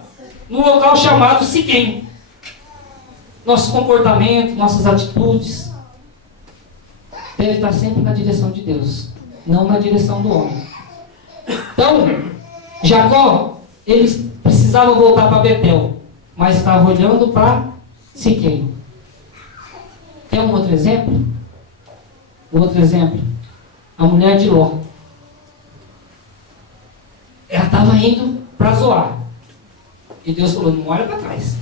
num local chamado Siquém. Nosso comportamento, nossas atitudes deve estar sempre na direção de Deus, não na direção do homem. Então, Jacó, ele precisava voltar para Betel, mas estava olhando para Siquém. Tem um outro exemplo? Um outro exemplo. A mulher de Ló. Ela estava indo para Zoar. E Deus falou, não olha para trás.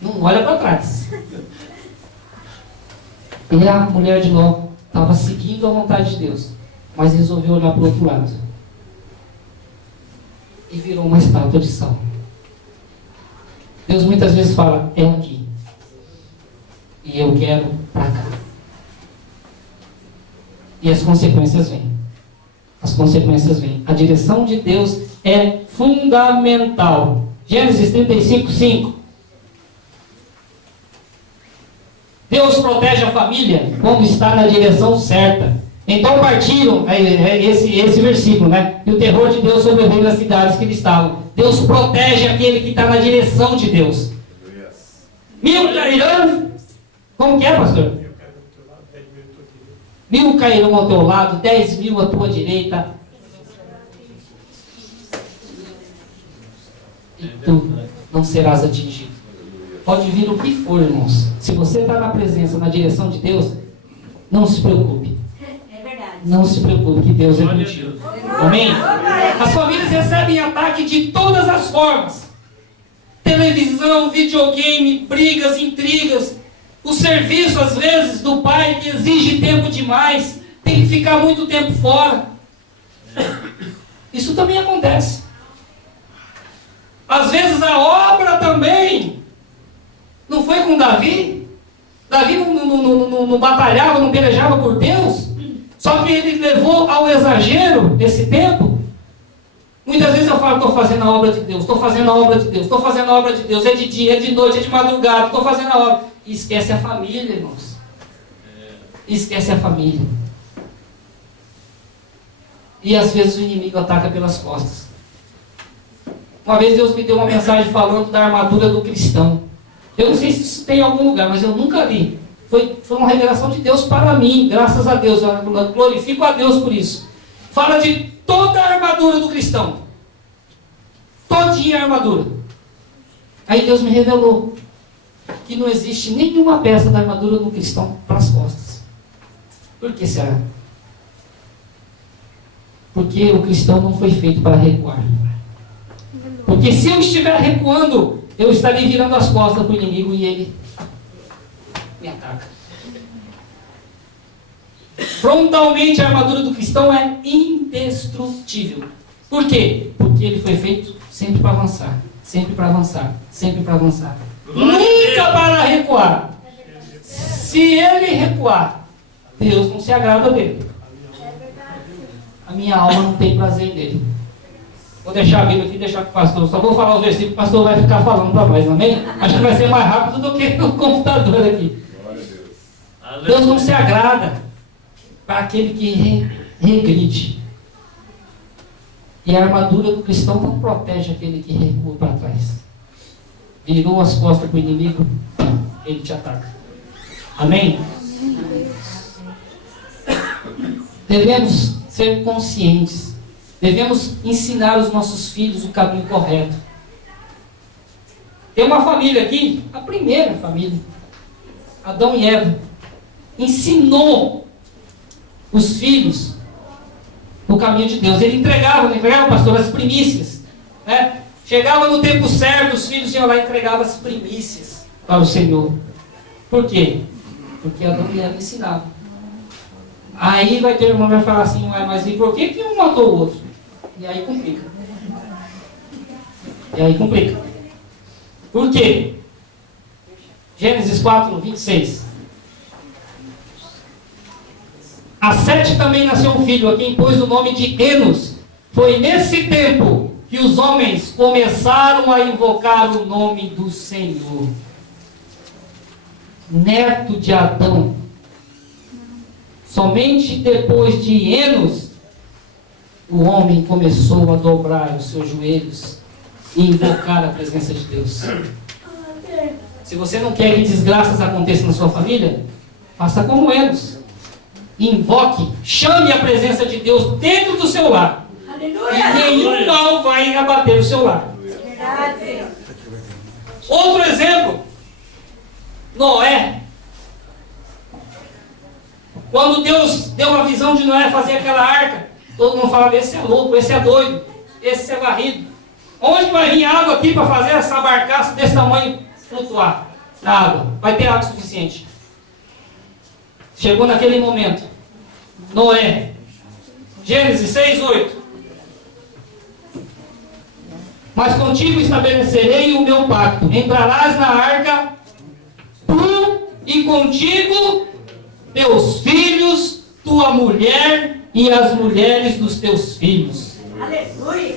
Não olha para trás. E a mulher de Ló estava seguindo a vontade de Deus, mas resolveu olhar para o outro lado. E virou uma estátua de sal. Deus muitas vezes fala, é aqui. E eu quero para cá. E as consequências vêm. As consequências vêm. A direção de Deus é fundamental. Gênesis 35:5. Deus protege a família quando está na direção certa. Então partiram, esse versículo, né? E o terror de Deus sobreveio nas cidades que eles estavam. Deus protege aquele que está na direção de Deus. Mil cairão. Como que é, pastor? 1000 cairão ao teu lado, 10.000 à tua direita. E tu não serás atingido. Pode vir o que for, irmãos. Se você está na presença, na direção de Deus, não se preocupe. É verdade. Não se preocupe, que Deus é contigo. Amém? As famílias recebem ataque de todas as formas. Televisão, videogame, brigas, intrigas. O serviço, às vezes, do pai que exige tempo demais, tem que ficar muito tempo fora. Isso também acontece. Às vezes a obra também. Não foi com Davi? Davi não batalhava, não pelejava por Deus? Só que ele levou ao exagero esse tempo. Muitas vezes eu falo, estou fazendo a obra de Deus, estou fazendo a obra de Deus, estou fazendo a obra de Deus. É de dia, é de noite, é de madrugada, estou fazendo a obra. E esquece a família, irmãos. Esquece a família. E às vezes o inimigo ataca pelas costas. Uma vez Deus me deu uma mensagem falando da armadura do cristão. Eu não sei se isso tem em algum lugar, mas eu nunca li. Foi uma revelação de Deus para mim, graças a Deus. Eu glorifico a Deus por isso. Fala de toda a armadura do cristão. Todinha a armadura. Aí Deus me revelou que não existe nenhuma peça da armadura do cristão para as costas. Por que será? Porque o cristão não foi feito para recuar. Porque se eu estiver recuando, eu estarei virando as costas para o inimigo e ele me ataca. Frontalmente, a armadura do cristão é indestrutível. Por quê? Porque ele foi feito sempre para avançar. Sempre para avançar. Sempre para avançar. Nunca para recuar. Se ele recuar, Deus não se agrada dele. A minha alma não tem prazer nele. Vou deixar a Bíblia aqui e deixar com o pastor. Só vou falar os versículos, o pastor vai ficar falando para nós, amém? Acho que vai ser mais rápido do que o computador aqui. Deus não se agrada para aquele que regride. E a armadura do cristão não protege aquele que recua para trás. Virou as costas para o inimigo, ele te ataca. Amém? Devemos ser conscientes. Devemos ensinar os nossos filhos o caminho correto. Tem uma família aqui, a primeira família, Adão e Eva, ensinou os filhos no caminho de Deus. Ele entregava, pastor, as primícias, né? Chegava no tempo certo, os filhos iam lá e entregavam as primícias para o Senhor. Por quê? Porque Adão e Eva ensinavam. Aí vai ter um irmão que vai falar assim, mas e por que um matou o outro? E aí complica. Por quê? Gênesis 4, 26. A Sete também nasceu um filho, a quem pôs o nome de Enos. Foi nesse tempo que os homens começaram a invocar o nome do Senhor. Neto de Adão. Somente depois de Enos, o homem começou a dobrar os seus joelhos e invocar a presença de Deus. Se você não quer que desgraças aconteçam na sua família, faça como Enos. Invoque, chame a presença de Deus dentro do seu lar. Aleluia. E nenhum mal vai abater o seu lar. Verdade. Outro exemplo, Noé. Quando Deus deu a visão de Noé fazer aquela arca, todo mundo falava, esse é louco, esse é doido, esse é varrido. Onde vai vir água aqui para fazer essa barcaça desse tamanho flutuar na água? Vai ter água suficiente. Chegou naquele momento, Noé, Gênesis 6:8. Mas contigo estabelecerei o meu pacto. Entrarás na arca, tu e contigo teus filhos, tua mulher e as mulheres dos teus filhos. Aleluia.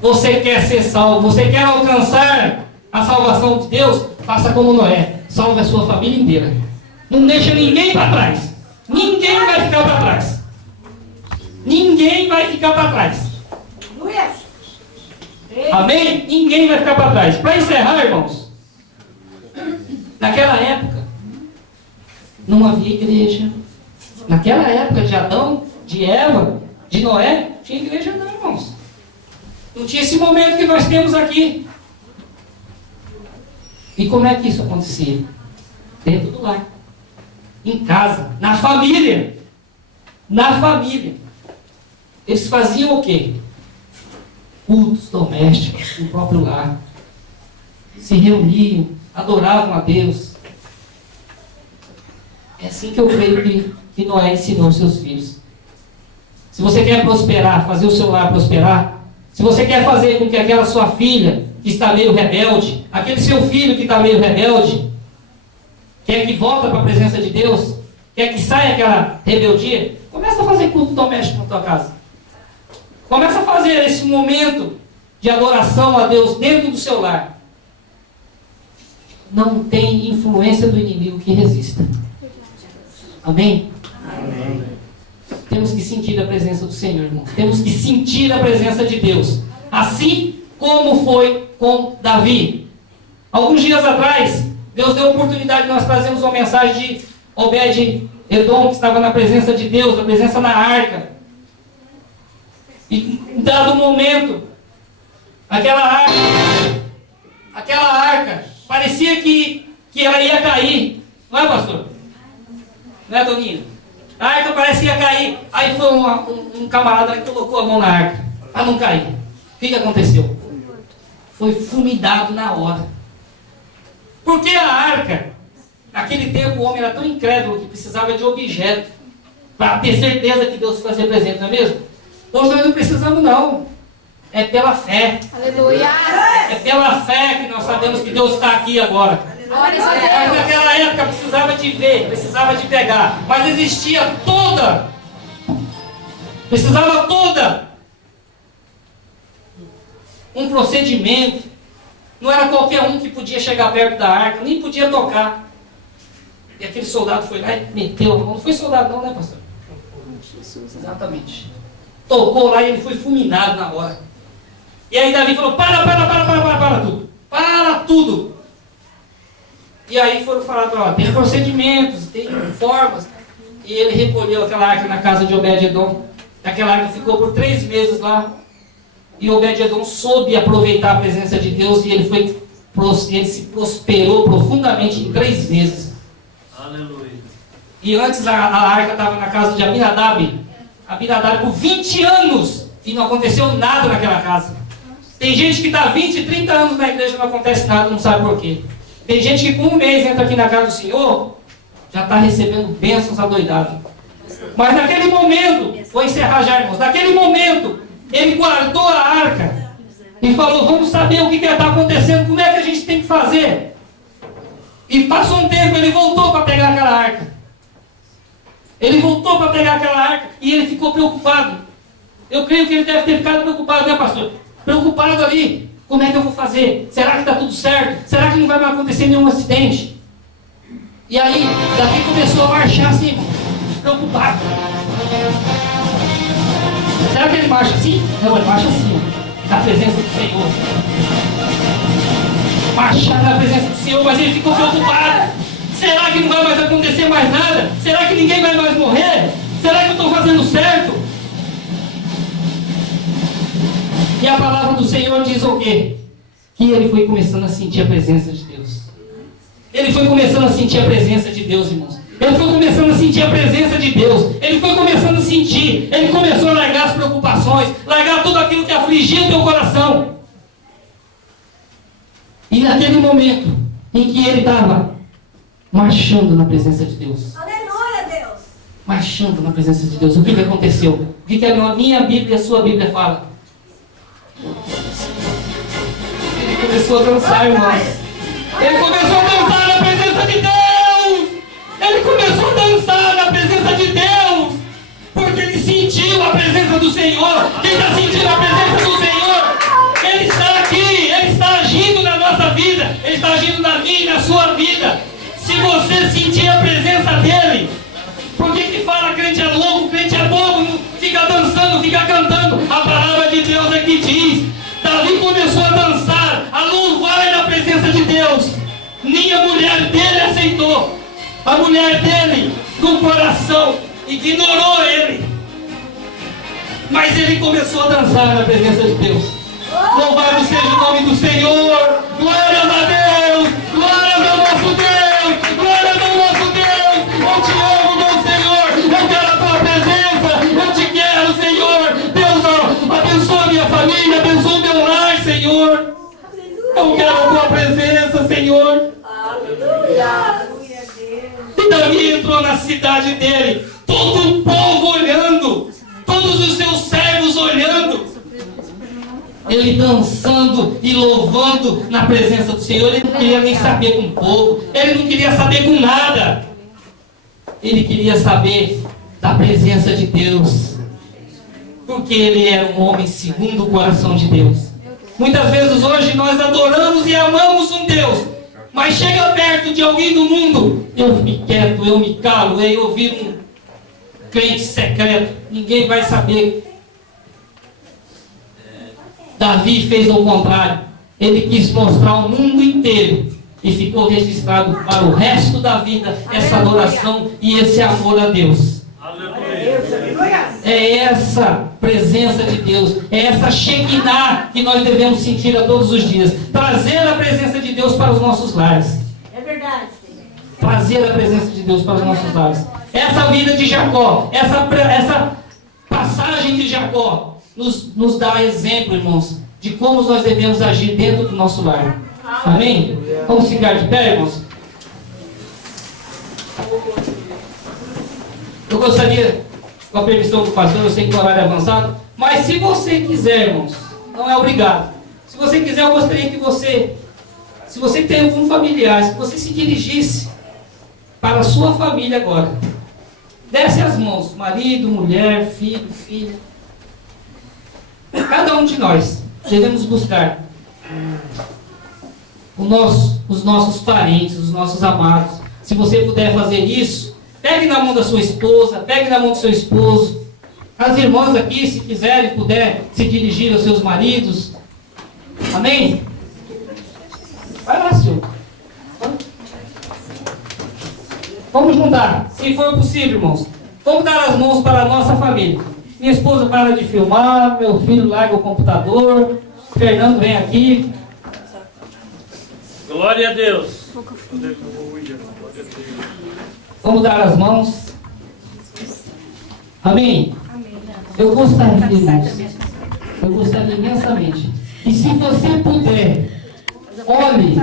Você quer ser salvo, você quer alcançar a salvação de Deus? Faça como Noé, salve a sua família inteira. Não deixa ninguém para trás. Ninguém vai ficar para trás. Ninguém vai ficar para trás. Aleluia. Amém? Ninguém vai ficar para trás. Para encerrar, irmãos, naquela época não havia igreja. Naquela época de Adão, de Eva, de Noé, não tinha igreja não, irmãos. Não tinha esse momento que nós temos aqui. E como é que isso acontecia? Dentro do lar. Em casa. Na família. Na família. Eles faziam o quê? Cultos domésticos no próprio lar. Se reuniam, adoravam a Deus. É assim que eu creio que Noé ensinou seus filhos. Se você quer prosperar, fazer o seu lar prosperar, se você quer fazer com que aquela sua filha que está meio rebelde, aquele seu filho que está meio rebelde, quer que volta para a presença de Deus, quer que saia aquela rebeldia, começa a fazer culto doméstico na tua casa. Começa a fazer esse momento de adoração a Deus dentro do seu lar. Não tem influência do inimigo que resista. Amém? Amém. Temos que sentir a presença do Senhor, irmãos. Temos que sentir a presença de Deus. Assim como foi com Davi. Alguns dias atrás, Deus deu a oportunidade de nós trazermos uma mensagem de Obed-Edom, que estava na presença de Deus, na presença na arca. E em dado momento, aquela arca, parecia que ela ia cair. Não é, pastor? Não é, Toninho? A arca parecia cair. Aí foi um camarada que colocou a mão na arca para não cair. O que aconteceu? Foi fulminado na hora. Porque a arca, naquele tempo o homem era tão incrédulo que precisava de objeto para ter certeza que Deus fazia presente, não é mesmo? Hoje nós não precisamos não. É pela fé. Aleluia. É pela fé que nós sabemos que Deus está aqui agora. Glória a Mas Deus. naquela época precisava de ver, precisava de pegar. Mas existia precisava um procedimento. Não era qualquer um que podia chegar perto da arca, nem podia tocar. E aquele soldado foi lá e meteu a mão. Não foi soldado não, né, pastor? Exatamente. Tocou lá e ele foi fulminado na hora. E aí Davi falou, para tudo. Para tudo. E aí foram falar para lá, tem procedimentos, tem formas. E ele recolheu aquela arca na casa de Obed-Edom. Aquela arca ficou por 3 meses lá. E Obed-Edom soube aproveitar a presença de Deus e ele se prosperou profundamente em 3 meses. Aleluia. E antes a arca estava na casa de Abinadab. Abinadab por 20 anos e não aconteceu nada naquela casa. Tem gente que está 20, 30 anos na igreja e não acontece nada, não sabe por quê. Tem gente que com 1 mês entra aqui na casa do Senhor, já está recebendo bênçãos adoidados. Mas naquele momento, vou encerrar já, irmãos, naquele momento, ele guardou a arca e falou, vamos saber o que está acontecendo, como é que a gente tem que fazer. E passou um tempo, ele voltou para pegar aquela arca. Ele voltou para pegar aquela arca e ele ficou preocupado. Eu creio que ele deve ter ficado preocupado, né, pastor? Preocupado ali. Como é que eu vou fazer? Será que está tudo certo? Será que não vai mais acontecer nenhum acidente? E aí, Davi começou a marchar assim, preocupado. Será que ele marcha assim? Não, ele marcha assim, ó, na presença do Senhor. Marchar na presença do Senhor, mas ele ficou preocupado. Será que não vai mais acontecer mais nada? Será que ninguém vai mais morrer? Será que eu estou fazendo certo? E a palavra do Senhor diz o quê? Que ele foi começando a sentir a presença de Deus. Ele foi começando a sentir a presença de Deus, irmãos. Ele foi começando a sentir a presença de Deus. Ele foi começando a sentir. Ele começou a largar as preocupações, largar tudo aquilo que afligia o teu coração. E naquele momento em que ele estava marchando na presença de Deus. Aleluia, Deus. Marchando na presença de Deus. O que aconteceu? O que a minha Bíblia e a sua Bíblia fala? Ele começou a dançar, irmãos. Ele começou a dançar na presença de Deus. Ele começou a dançar na presença de Deus. Porque ele sentiu a presença do Senhor. Quem está sentindo a presença do Senhor? Ele está aqui. Ele está agindo na nossa vida. Ele está agindo na minha e na sua vida. Se você sentir a presença dele, por que fala crente é louco, crente é bobo, fica dançando, fica cantando? A palavra de Deus é que diz. Davi começou a dançar, a louvar na presença de Deus. Nem a mulher dele aceitou. A mulher dele, no coração, ignorou ele. Mas ele começou a dançar na presença de Deus. Louvado seja o nome do Senhor. Glórias a Deus. Glórias ao nosso Deus. Glórias ao nosso Deus. Eu te amo, meu Senhor. Eu quero a tua presença. Eu te quero, Senhor. Deus, ó, abençoa minha família. Abençoa o meu lar, Senhor. Eu quero a tua presença, Senhor. Aleluia. E Davi entrou na cidade dele. Todo o povo olhando. Todos os seus servos olhando. Ele dançando e louvando na presença do Senhor. Ele não queria nem saber com o povo. Ele não queria saber com nada. Ele queria saber da presença de Deus. Porque ele era um homem segundo o coração de Deus. Muitas vezes hoje nós adoramos e amamos um Deus. Mas chega perto de alguém do mundo. Eu fico quieto, eu me calo. Eu viro um crente secreto. Ninguém vai saber. Davi fez o contrário. Ele quis mostrar ao mundo inteiro. E ficou registrado para o resto da vida essa adoração e esse amor a Deus. É essa presença de Deus. É essa Shekinah que nós devemos sentir a todos os dias. Trazer a presença de Deus para os nossos lares. É verdade. Trazer a presença de Deus para os nossos lares. Essa vida de Jacó. Essa passagem de Jacó. Nos dá exemplo, irmãos, de como nós devemos agir dentro do nosso lar. Amém? Vamos ficar de pé, irmãos? Eu gostaria, com a permissão do pastor, eu sei que o horário é avançado, mas se você quiser, irmãos, não é obrigado. Se você quiser, eu gostaria que você, se você tem algum familiar, se você se dirigisse para a sua família agora, desce as mãos, marido, mulher, filho, filha. Cada um de nós devemos buscar os nossos parentes, os nossos amados. Se você puder fazer isso, pegue na mão da sua esposa, pegue na mão do seu esposo. As irmãs aqui, se quiserem, puder se dirigir aos seus maridos. Amém? Vai lá, senhor. Vamos juntar, se for possível, irmãos. Vamos dar as mãos para a nossa família. Minha esposa para de filmar, meu filho larga o computador, Fernando vem aqui. Glória a Deus. Vamos dar as mãos. Amém? Eu gostaria, irmãos, imensamente, que se você puder, olhe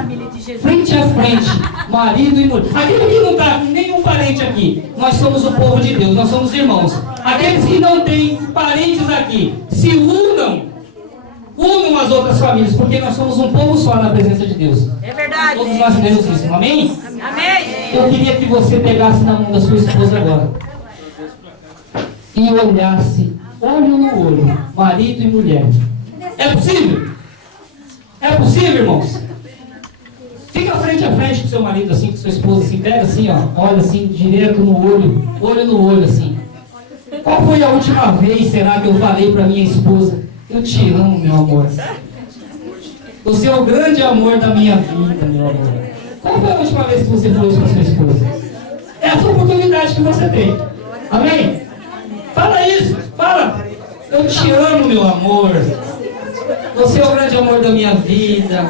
frente a frente, marido e mulher. Aquele que não está com nenhum parente aqui, nós somos o povo de Deus, nós somos irmãos. Aqueles que não têm parentes aqui, se unam as outras famílias, porque nós somos um povo só na presença de Deus. É verdade. Todos nós temos isso, amém? Amém. Eu queria que você pegasse na mão da sua esposa agora. e olhasse olho no olho, marido e mulher. É possível? É possível, irmãos? Fica frente a frente com seu marido, assim, com sua esposa, assim, pega assim, ó, olha assim, direto no olho, assim. Qual foi a última vez, será que eu falei para minha esposa, eu te amo, meu amor? Você é o grande amor da minha vida, meu amor. Qual foi a última vez que você falou isso com sua esposa? É essa oportunidade que você tem. Amém? Fala isso, fala. Eu te amo, meu amor. Você é o grande amor da minha vida.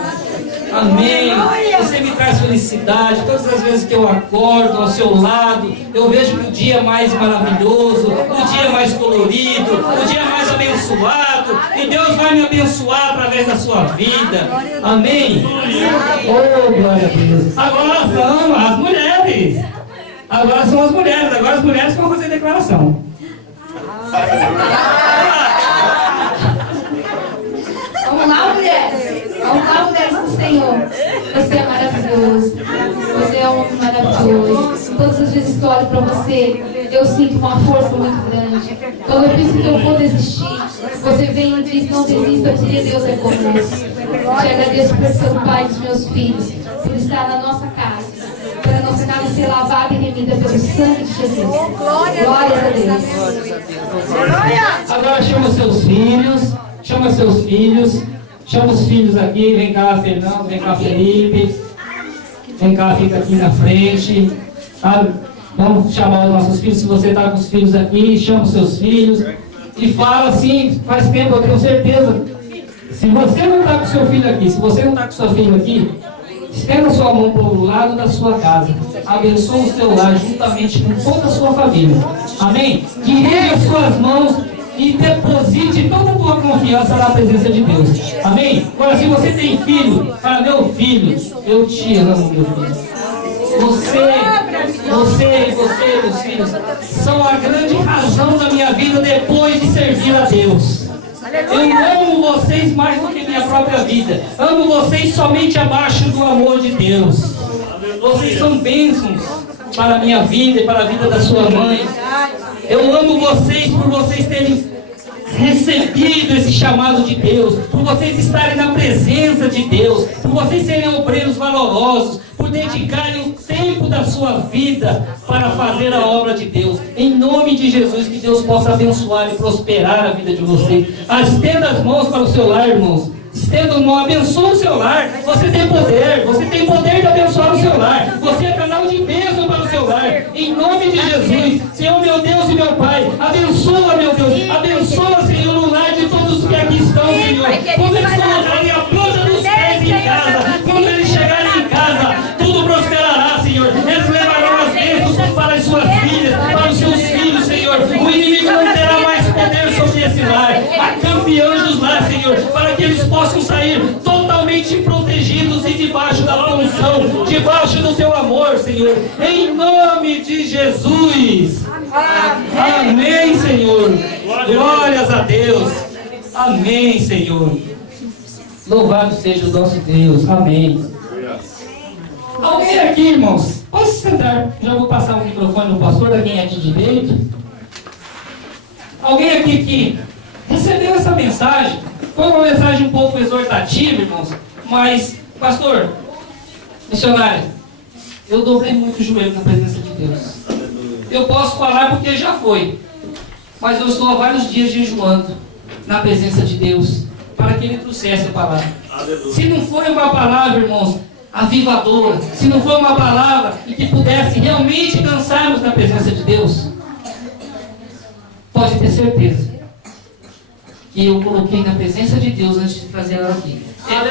Amém. Você me traz felicidade. Todas as vezes que eu acordo ao seu lado, eu vejo que o dia é mais maravilhoso, o dia é mais colorido, o dia é mais abençoado. E Deus vai me abençoar através da sua vida. Amém. Oh, glória a Deus. Agora são as mulheres. Agora são as mulheres. Agora as mulheres vão fazer declaração. Vamos lá, mulheres. Vamos lá, mulheres do Senhor. Você é maravilhoso. Você é um homem maravilhoso. Todas as vezes que eu olho para você, eu sinto uma força muito grande. Quando eu penso que eu vou desistir, você vem e diz, não desista, porque Deus é conosco. Te agradeço por ser o pai dos meus filhos, por estar na nossa casa, por a nossa casa ser lavada e remida pelo sangue de Jesus. Glória a Deus. Agora chama seus filhos. Chama seus filhos. Chama os filhos aqui. Vem cá, Fernando. Vem cá, Felipe. Vem cá, fica aqui na frente. Sabe? Vamos chamar os nossos filhos. Se você está com os filhos aqui, chama os seus filhos. E fala assim, faz tempo, eu tenho certeza. Se você não está com o seu filho aqui, se você não está com sua filha aqui, estenda sua mão para o lado da sua casa. Abençoe o seu lar juntamente com toda a sua família. Amém? Dirija as suas mãos e deposite toda a tua confiança na presença de Deus. Amém? Agora, se você tem filho, fala, meu filho, eu te amo, meu filho. Você, meus filhos, são a grande razão da minha vida depois de servir a Deus. Eu amo vocês mais do que minha própria vida. Amo vocês somente abaixo do amor de Deus. Vocês são bênçãos para a minha vida e para a vida da sua mãe. Eu amo vocês por vocês terem recebido esse chamado de Deus, por vocês estarem na presença de Deus, por vocês serem obreiros valorosos, por dedicarem o tempo da sua vida para fazer a obra de Deus. Em nome de Jesus, que Deus possa abençoar e prosperar a vida de vocês. Estenda as mãos para o seu lar, irmãos. Estenda a mão, abençoa o seu lar. Você tem poder de abençoar o seu lar. Você é canal de bênção para o seu lar. Em nome de Jesus, Senhor, meu Deus e meu Pai, abençoa, meu Deus, abençoa, Senhor, o lar de todos que aqui estão, Senhor. Quando eles colocarem a planta dos pés em casa, quando eles chegarem em casa, tudo prosperará, Senhor. Eles levarão as bênçãos para as suas filhas, para os seus filhos, Senhor. O inimigo não terá mais poder sobre esse lar. Acampe anjos lá, Senhor, para que eles possam sair totalmente protegidos e debaixo da unção, debaixo do teu amor, Senhor. Em nome de Jesus. Amém, Senhor. Glórias a Deus. Amém, Senhor. Louvado seja o nosso Deus. Amém. Alguém aqui, irmãos, posso sentar? Já vou passar o microfone no pastor, da quem é de direito. Alguém aqui que recebeu essa mensagem? Foi uma mensagem um pouco exortativa, irmãos, mas, pastor, missionário, eu dobrei muito o joelho na presença de Deus. Eu posso falar porque já foi, mas eu estou há vários dias jejuando na presença de Deus para que Ele trouxesse a palavra. Se não foi uma palavra, irmãos, avivadora, se não foi uma palavra em que pudesse realmente dançarmos na presença de Deus, pode ter certeza que eu coloquei na presença de Deus antes de trazer ela aqui.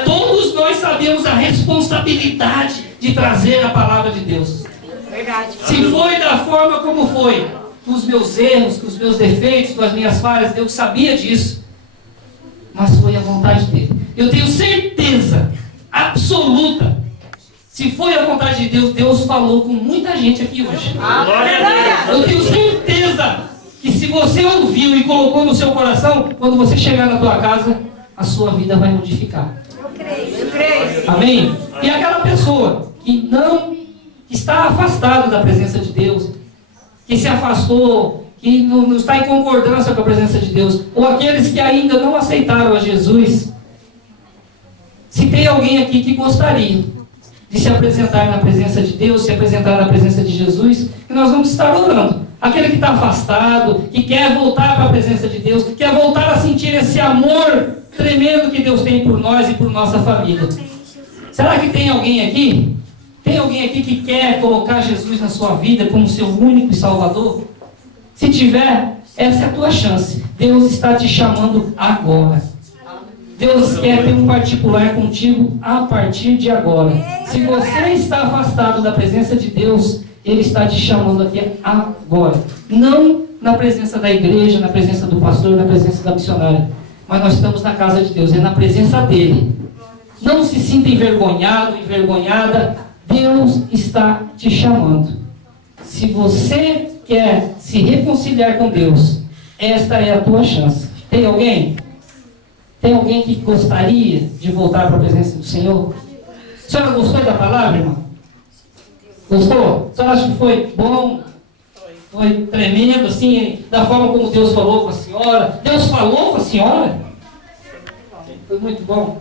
Todos nós sabemos a responsabilidade de trazer a palavra de Deus. Verdade. Se foi da forma como foi, com os meus erros, com os meus defeitos, com as minhas falhas, Deus sabia disso. Mas foi a vontade dele. Eu tenho certeza absoluta. Se foi a vontade de Deus, Deus falou com muita gente aqui hoje. Eu tenho certeza que se você ouviu e colocou no seu coração, quando você chegar na tua casa, a sua vida vai modificar. Eu creio. Amém? E aquela pessoa que não está afastada da presença de Deus, que se afastou que não está em concordância com a presença de Deus, ou aqueles que ainda não aceitaram a Jesus, se tem alguém aqui que gostaria de se apresentar na presença de Deus, se apresentar na presença de Jesus, que nós vamos estar orando. Aquele que está afastado, que quer voltar para a presença de Deus, que quer voltar a sentir esse amor tremendo que Deus tem por nós e por nossa família. Será que tem alguém aqui? Tem alguém aqui que quer colocar Jesus na sua vida como seu único e salvador? Se tiver, essa é a tua chance. Deus está te chamando agora. Deus quer ter um particular contigo a partir de agora. Se você está afastado da presença de Deus, Ele está te chamando aqui agora. Não na presença da igreja, na presença do pastor, na presença da missionária. Mas nós estamos na casa de Deus, é na presença dEle. Não se sinta envergonhado, envergonhada. Deus está te chamando. Se você quer se reconciliar com Deus, esta é a tua chance. Tem alguém? Tem alguém que gostaria de voltar para a presença do Senhor? A senhora gostou da palavra, irmã? Gostou? A senhora acha que foi bom? Foi tremendo, assim, da forma como Deus falou com a senhora? Deus falou com a senhora? Foi muito bom.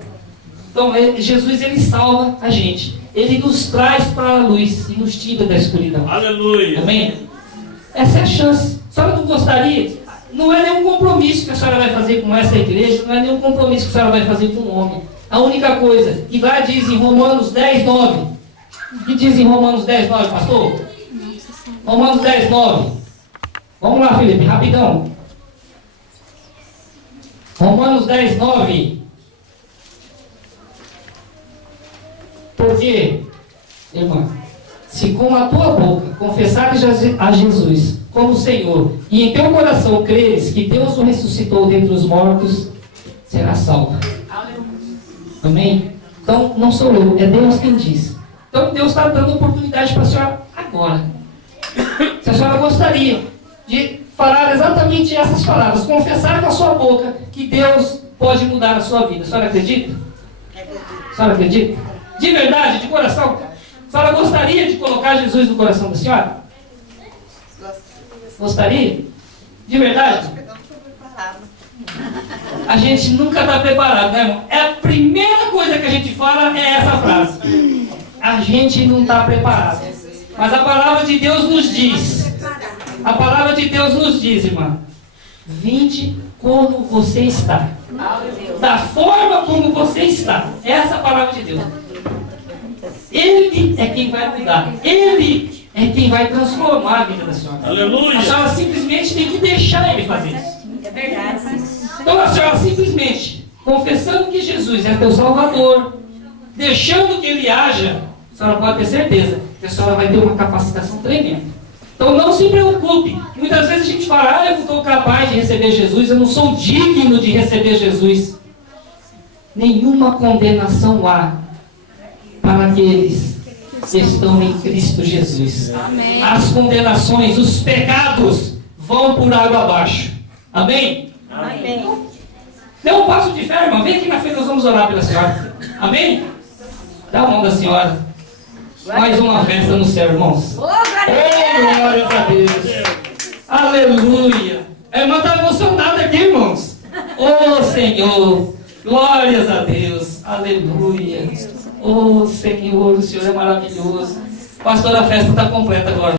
Então, Jesus, Ele salva a gente. Ele nos traz para a luz e nos tira da escuridão. Aleluia. Amém? Essa é a chance. A senhora não gostaria? Não é nenhum compromisso que a senhora vai fazer com essa igreja, não é nenhum compromisso que a senhora vai fazer com um homem. A única coisa que lá diz em Romanos 10, 9. O que diz em Romanos 10, 9, pastor? Romanos 10, 9. Vamos lá, Felipe, rapidão. Romanos 10, 9. Porque, irmã, se com a tua boca confessares a Jesus como Senhor, e em teu coração creres que Deus o ressuscitou dentre os mortos, será salvo. Amém? Então, não sou eu, é Deus quem diz. Então, Deus está dando oportunidade para a senhora agora. Se a senhora gostaria de falar exatamente essas palavras, confessar com a sua boca que Deus pode mudar a sua vida. A senhora acredita? A senhora acredita? De verdade, de coração? A senhora gostaria de colocar Jesus no coração da senhora? Gostaria? De verdade? A gente nunca está preparado, né, irmão? É a primeira coisa que a gente fala é essa frase. A gente não está preparado. Mas a palavra de Deus nos diz. A palavra de Deus nos diz, irmã. Vinde como você está. Da forma como você está. Essa é a palavra de Deus. Ele é quem vai mudar. Ele é quem vai transformar a vida da senhora. Aleluia. A senhora simplesmente tem que deixar Ele fazer isso. É verdade. Então a senhora simplesmente, confessando que Jesus é teu Salvador, deixando que Ele haja, a senhora pode ter certeza que a senhora vai ter uma capacitação tremenda. Então não se preocupe. Muitas vezes a gente fala, eu não estou capaz de receber Jesus, eu não sou digno de receber Jesus. Nenhuma condenação há para aqueles que estão em Cristo Jesus. Amém. As condenações, os pecados vão por água abaixo. Amém? Amém. Dê um passo de fé, irmão. Vem aqui na frente, nós vamos orar pela senhora. Amém? Dá a mão da senhora. Mais uma festa no céu, irmãos. Ô, glória Oh, glória a Deus. Aleluia. A irmã está emocionada aqui, irmãos. Oh, Senhor. Glórias a Deus. Aleluia. Oh, Senhor, o Senhor é maravilhoso. Pastor, a festa está completa agora.